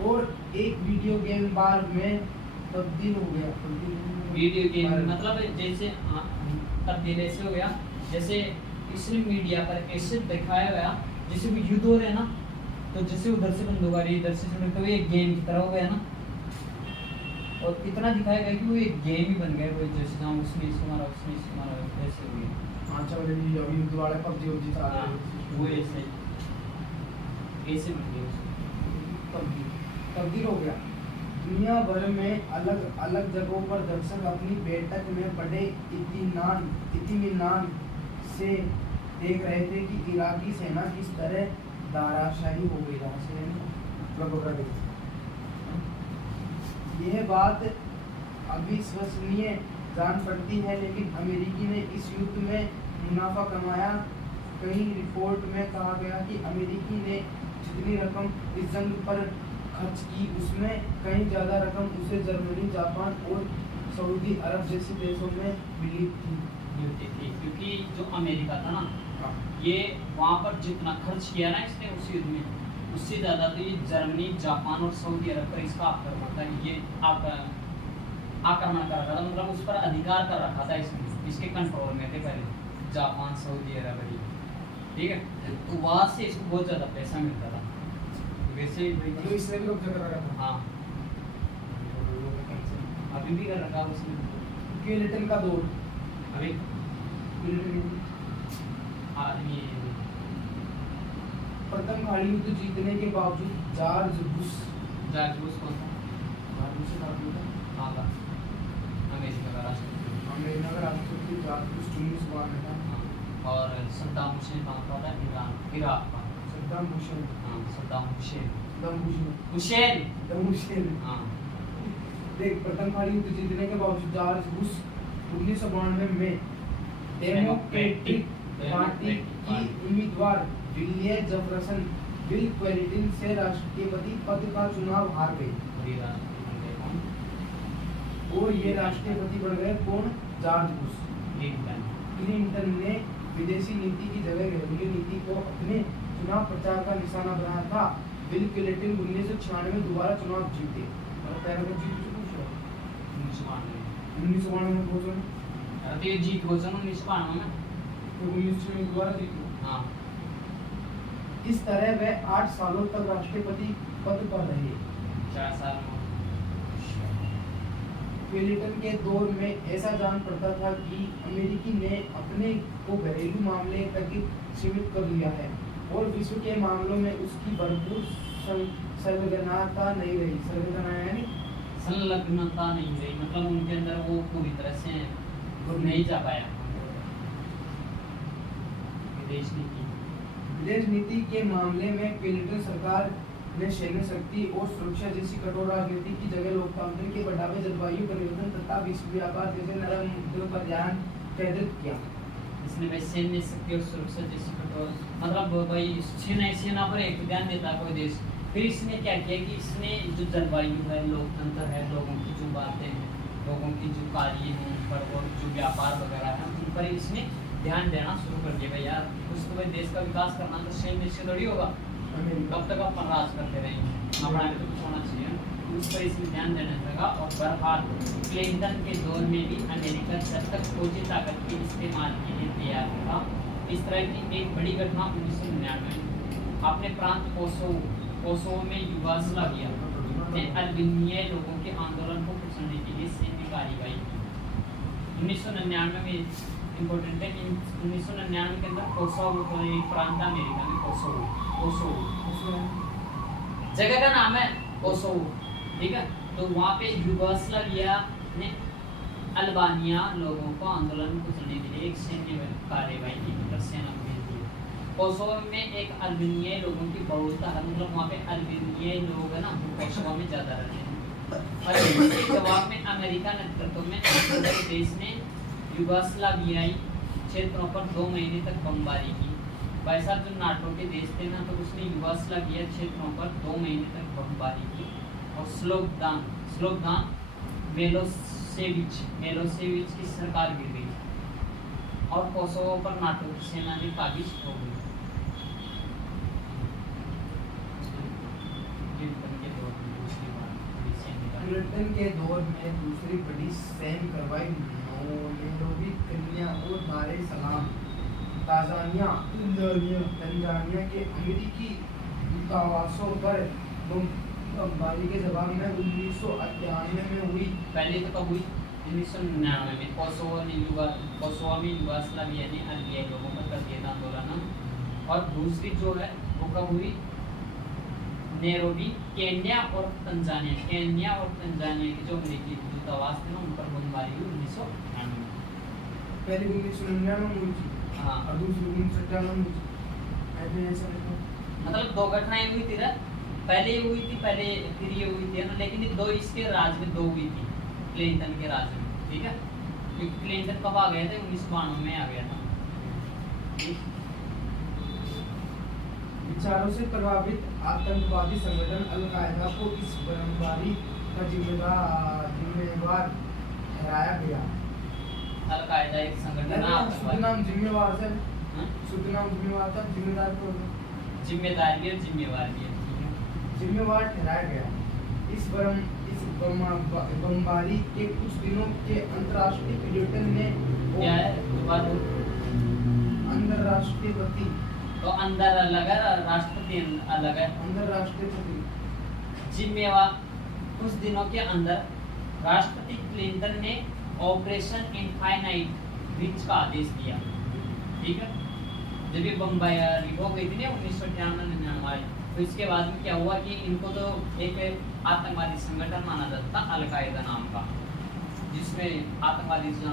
और एक वीडियो गेम बार में तब्दील हो गया। वीडियो गेम मतलब जैसे तब्दील ऐसे हो गया जैसे इसने मीडिया पर ऐसे दिखाया गया जैसे वो युद्ध हो रहे हैं ना, तो जैसे उधर से बंदूक आ रही है, इधर से चल, तो एक गेम की तरह हो गया ना, और इतना दिखाया गया कि वो एक गेम ही बन गया, वो जैसे हम उसमें इसको मारा ऐसे हो गया। अच्छा वाले वीडियो युद्ध वाले पबजी चला रहे हैं, वो ऐसे बन गया, तब्दील हो गया। दुनिया भर में अलग अलग जगहों पर दर्शक अपनी बैठक में बड़े इत्मीनान से देख रहे थे कि इराकी सेना किस तरह धाराशाही हो गई। यह बात अविश्वसनीय जान पड़ती है, लेकिन अमेरिकी ने इस युद्ध में मुनाफा कमाया। कई रिपोर्ट में कहा गया कि अमेरिकी ने जितनी रकम इस जंग पर खर्च की उसमें कहीं ज़्यादा रकम उसे जर्मनी, जापान और सऊदी अरब जैसे देशों में मिली थी। क्योंकि जो अमेरिका था ना, ये वहाँ पर जितना खर्च किया ना इसने उस युद्ध में, उससे ज़्यादा तो ये जर्मनी, जापान और सऊदी अरब पर इसका आक्रमण था, ये आक्रमण कर रखा था, मतलब उस पर अधिकार कर रखा था, इसमें इसके कंट्रोल में थे पहले जापान, सऊदी अरब, ठीक है। तो वहाँ से इसको बहुत ज़्यादा पैसा मिलता था, वैसे तो इसने भी कब्जा कर रखा था। हाँ, अभी भी कर रखा उसने। स्केलेटन का दौर अभी आदमी प्रथम खाड़ी युद्ध जीतने के बावजूद जॉर्ज बुश कौन था? हाँ था, अमेरिका का राष्ट्रपति। अमेरिका का राष्ट्रपति जॉर्ज बुश 1952 में था। हाँ, और सद्दाम हुसैन कहाँ था? इराक का। सद्दाम हुसैन। हाँ, सद्दाम हुसैन। हाँ, देख, प्रथम खाड़ी युद्ध जीतने के बावजूद जॉर्ज बुश 1992 में डेमोक्रेटिक पार्टी की उम्मीदवार बिल क्लिंटन से राष्ट्रपति पद का चुनाव हार गए और ये राष्ट्रपति बन गए कौन? George Bush. क्लिंटन ने विदेशी नीति की जगह घरेलू नीति को अपने चुनाव प्रचार का निशाना बनाया था। बिल क्लिंटन 1996 दोबारा चुनाव जीते, मतलब 1992 में पहुंचे। ये जीत हो जाना 1992 में, तो 1996 में दोबारा जीते। हाँ, इस तरह वे 8 सालों तक राष्ट्रपति पद पर रहे। 4 साल में। क्लिंटन के दौर में ऐसा जान पड़ता था कि अमेरिकी ने अपने को घरेलू मामले तक सीमित कर लिया है और विश्व के मामलों में उसकी भरपूर संलग्नता नहीं रही। संलग्नता नहीं रही, मतलब उनके अंदर वो पूरी तरह से नहीं जा पाया। विदेश नीति के मामले में क्लिंटन सरकार ने सैन्य शक्ति और सुरक्षा जैसी कठोर राजनीति की जगह लोकतंत्र के बढ़ावे, जलवायु परिवर्तन तथा विश्व व्यापार जैसे नरम मुद्दों पर ध्यान केंद्रित किया। इसने भाई सैन्य शक्ति और सुरक्षा जैसी कठोर मतलब भाई सेना पर एक ध्यान देता कोई देश। फिर इसने क्या किया कि इसने जो जलवायु है, लोकतंत्र है, लोगों की जो बातें हैं, लोगों की जो कार्य हैं उन पर और जो व्यापार वगैरह है उन पर इसने ध्यान देना शुरू कर दिया। भाई यार कुछ तो भाई देश का विकास करना तो सैन्य से थोड़ी होगा, कब तक अपन राज करते रहेंगे, अपना भी तो कुछ होना चाहिए। उस पर इसमें ध्यान देने लगा। और बहरहाल क्लिंटन के दौर में भी अमेरिका जब तक फौजी ताकत के इस्तेमाल के लिए तैयार था। इस तरह की एक बड़ी घटना 1999 में अपने प्रांत कोसोवो में यूगोस्लाविया ने अल्बानियाई लोगों के आंदोलन को कुचलने के लिए सैन्य कार्रवाई की। 1999 में इम्पोर्टेंट है कि 1999 के अंदर कोसोवो को एक प्रांत अमेरिका में कोसोवो जगह का नाम है कोसोवो, ठीक है। तो वहाँ पे यूगोस्लाविया ने अल्बानिया लोगों को आंदोलन को कुचलने के लिए एक सैन्य कार्रवाई की, मतलब सेना भेज दी। कोसोवो में एक अल्बानियाई लोगों की बहुलता है, मतलब वहाँ पे अल्बानियाई लोग है ना कोसोवो में ज़्यादा रहते हैं। और इसके जवाब में अमेरिका नेतृत्व में देश ने यूगोस्लावियाई क्षेत्रों पर 2 महीने तक बमबारी की। भाई साहब जो नाटो के देश थे ना, तो उसने यूगोस्लाविया क्षेत्रों पर 2 महीने तक बमबारी की। और स्लोबदान मिलोसेविच की सरकार गिर गई और कोसोवो पर नाटो की सेना ने काबिज हो गई। क्लिंटन के दौर में दूसरी बड़ी सैन्य कार्रवाई नैरोबी, केन्या और दार एस सलाम तंजानिया के अमेरिकी दूतावासों पर बमबारी के जवाब में 1998 में हुई। पहले तो कब हुई? 1999 में कोसोवो में यूगोस्लाविया ने अल्बानियाई लोगों पर कर दिया था आंदोलन। और दूसरी जो है वो कब हुई? नैरोबी, केन्या और तंजानिया के जो अमेरिकी दूतावास थे ना उन पर बमबारी हुई 1999 में। पहले 1999 में हुई थी, हाँ, और दूसरी 1997 में हुई थी। ऐसे ऐसा देखो, मतलब 2 घटनाएं हुई थी ना, पहले ये हुई थी, पहले फिर ये हुई थी ना, लेकिन ये 2 इसके राज में 2 हुई थी, क्लिंटन के राज में, ठीक है। क्योंकि क्लिंटन कब आ गया था? 1992 में आ गया था। विचारों से प्रभावित आतंकवादी संगठन अल-कायदा को इस बमबारी का जिम्मेवार ठहराया गया। अल-कायदा एक संगठन है आतंकवादी। नाम जिम्मेवार है, हाँ? शुद्ध नाम जिम्मेवार था, जिम्मेदार तो जिम्मेदार भी है, जिम्मेवार भी है, ठीक है। जिम्मेवार ठहराया गया। इस बमबारी के कुछ दिनों के अंतर्राष्ट्रीय पर्यटन ने क्या है दोबारा? अंतर्राष्ट्रीय तो अंदर अलग है, राष्ट्रपति अलग है। अंतर्राष्ट्रीय जिम्मेवार कुछ दिनों के अंदर राष्ट्रपति क्लिंटन ने ऑपरेशन इनफाइनाइट रिच का आदेश दिया, ठीक है। जब ये बमबारी हो गई थी ना 1998 तो इसके बाद में क्या हुआ कि इनको तो एक आतंकवादी संगठन माना जाता था अल-कायदा नाम का, जिसमें आतंकवादी था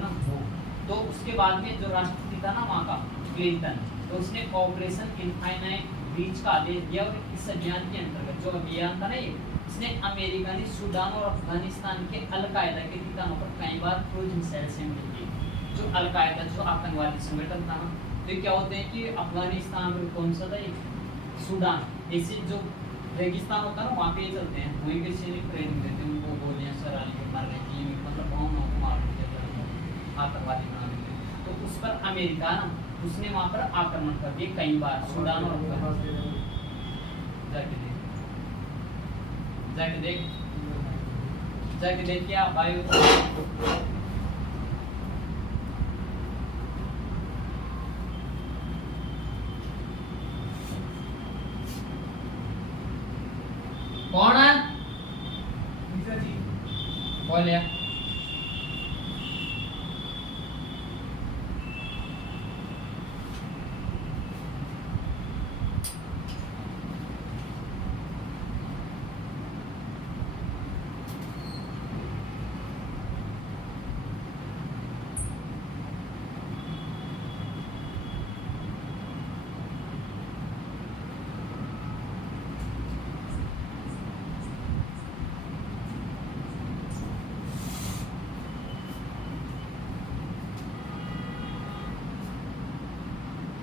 ना वो। तो उसके बाद में जो राष्ट्रपति था ना वहाँ का क्लिंटन, तो उसने ऑपरेशन इनफाइनाइट रीच का आदेश दिया। और इस अभियान के अंतर्गत जो अभियान था ना ये, इसने अमेरिका ने सूडान और अफगानिस्तान के अल-कायदा के ठिकानों पर कई बार क्रूज मिसाइल से हमले किए। जो अल-कायदा जो आतंकवादी संगठन था ना, तो क्या होते हैं कि अफगानिस्तान में कौन सा था, सूडान, ऐसे जो रेगिस्तान होता है ना वहाँ पे चलते हैं, वहीं पे से ट्रेनिंग देते हैं उनको, गोलियाँ चलाने के मारने की, मतलब बम मार देते हैं आतंकवादी बना देते हैं। तो उस पर अमेरिका ना उसने वहाँ पर आक्रमण कर दिए कई बार, सूडान और अफगानिस्तान। जाके देख क्या वायु कौन है? जी बोलिए।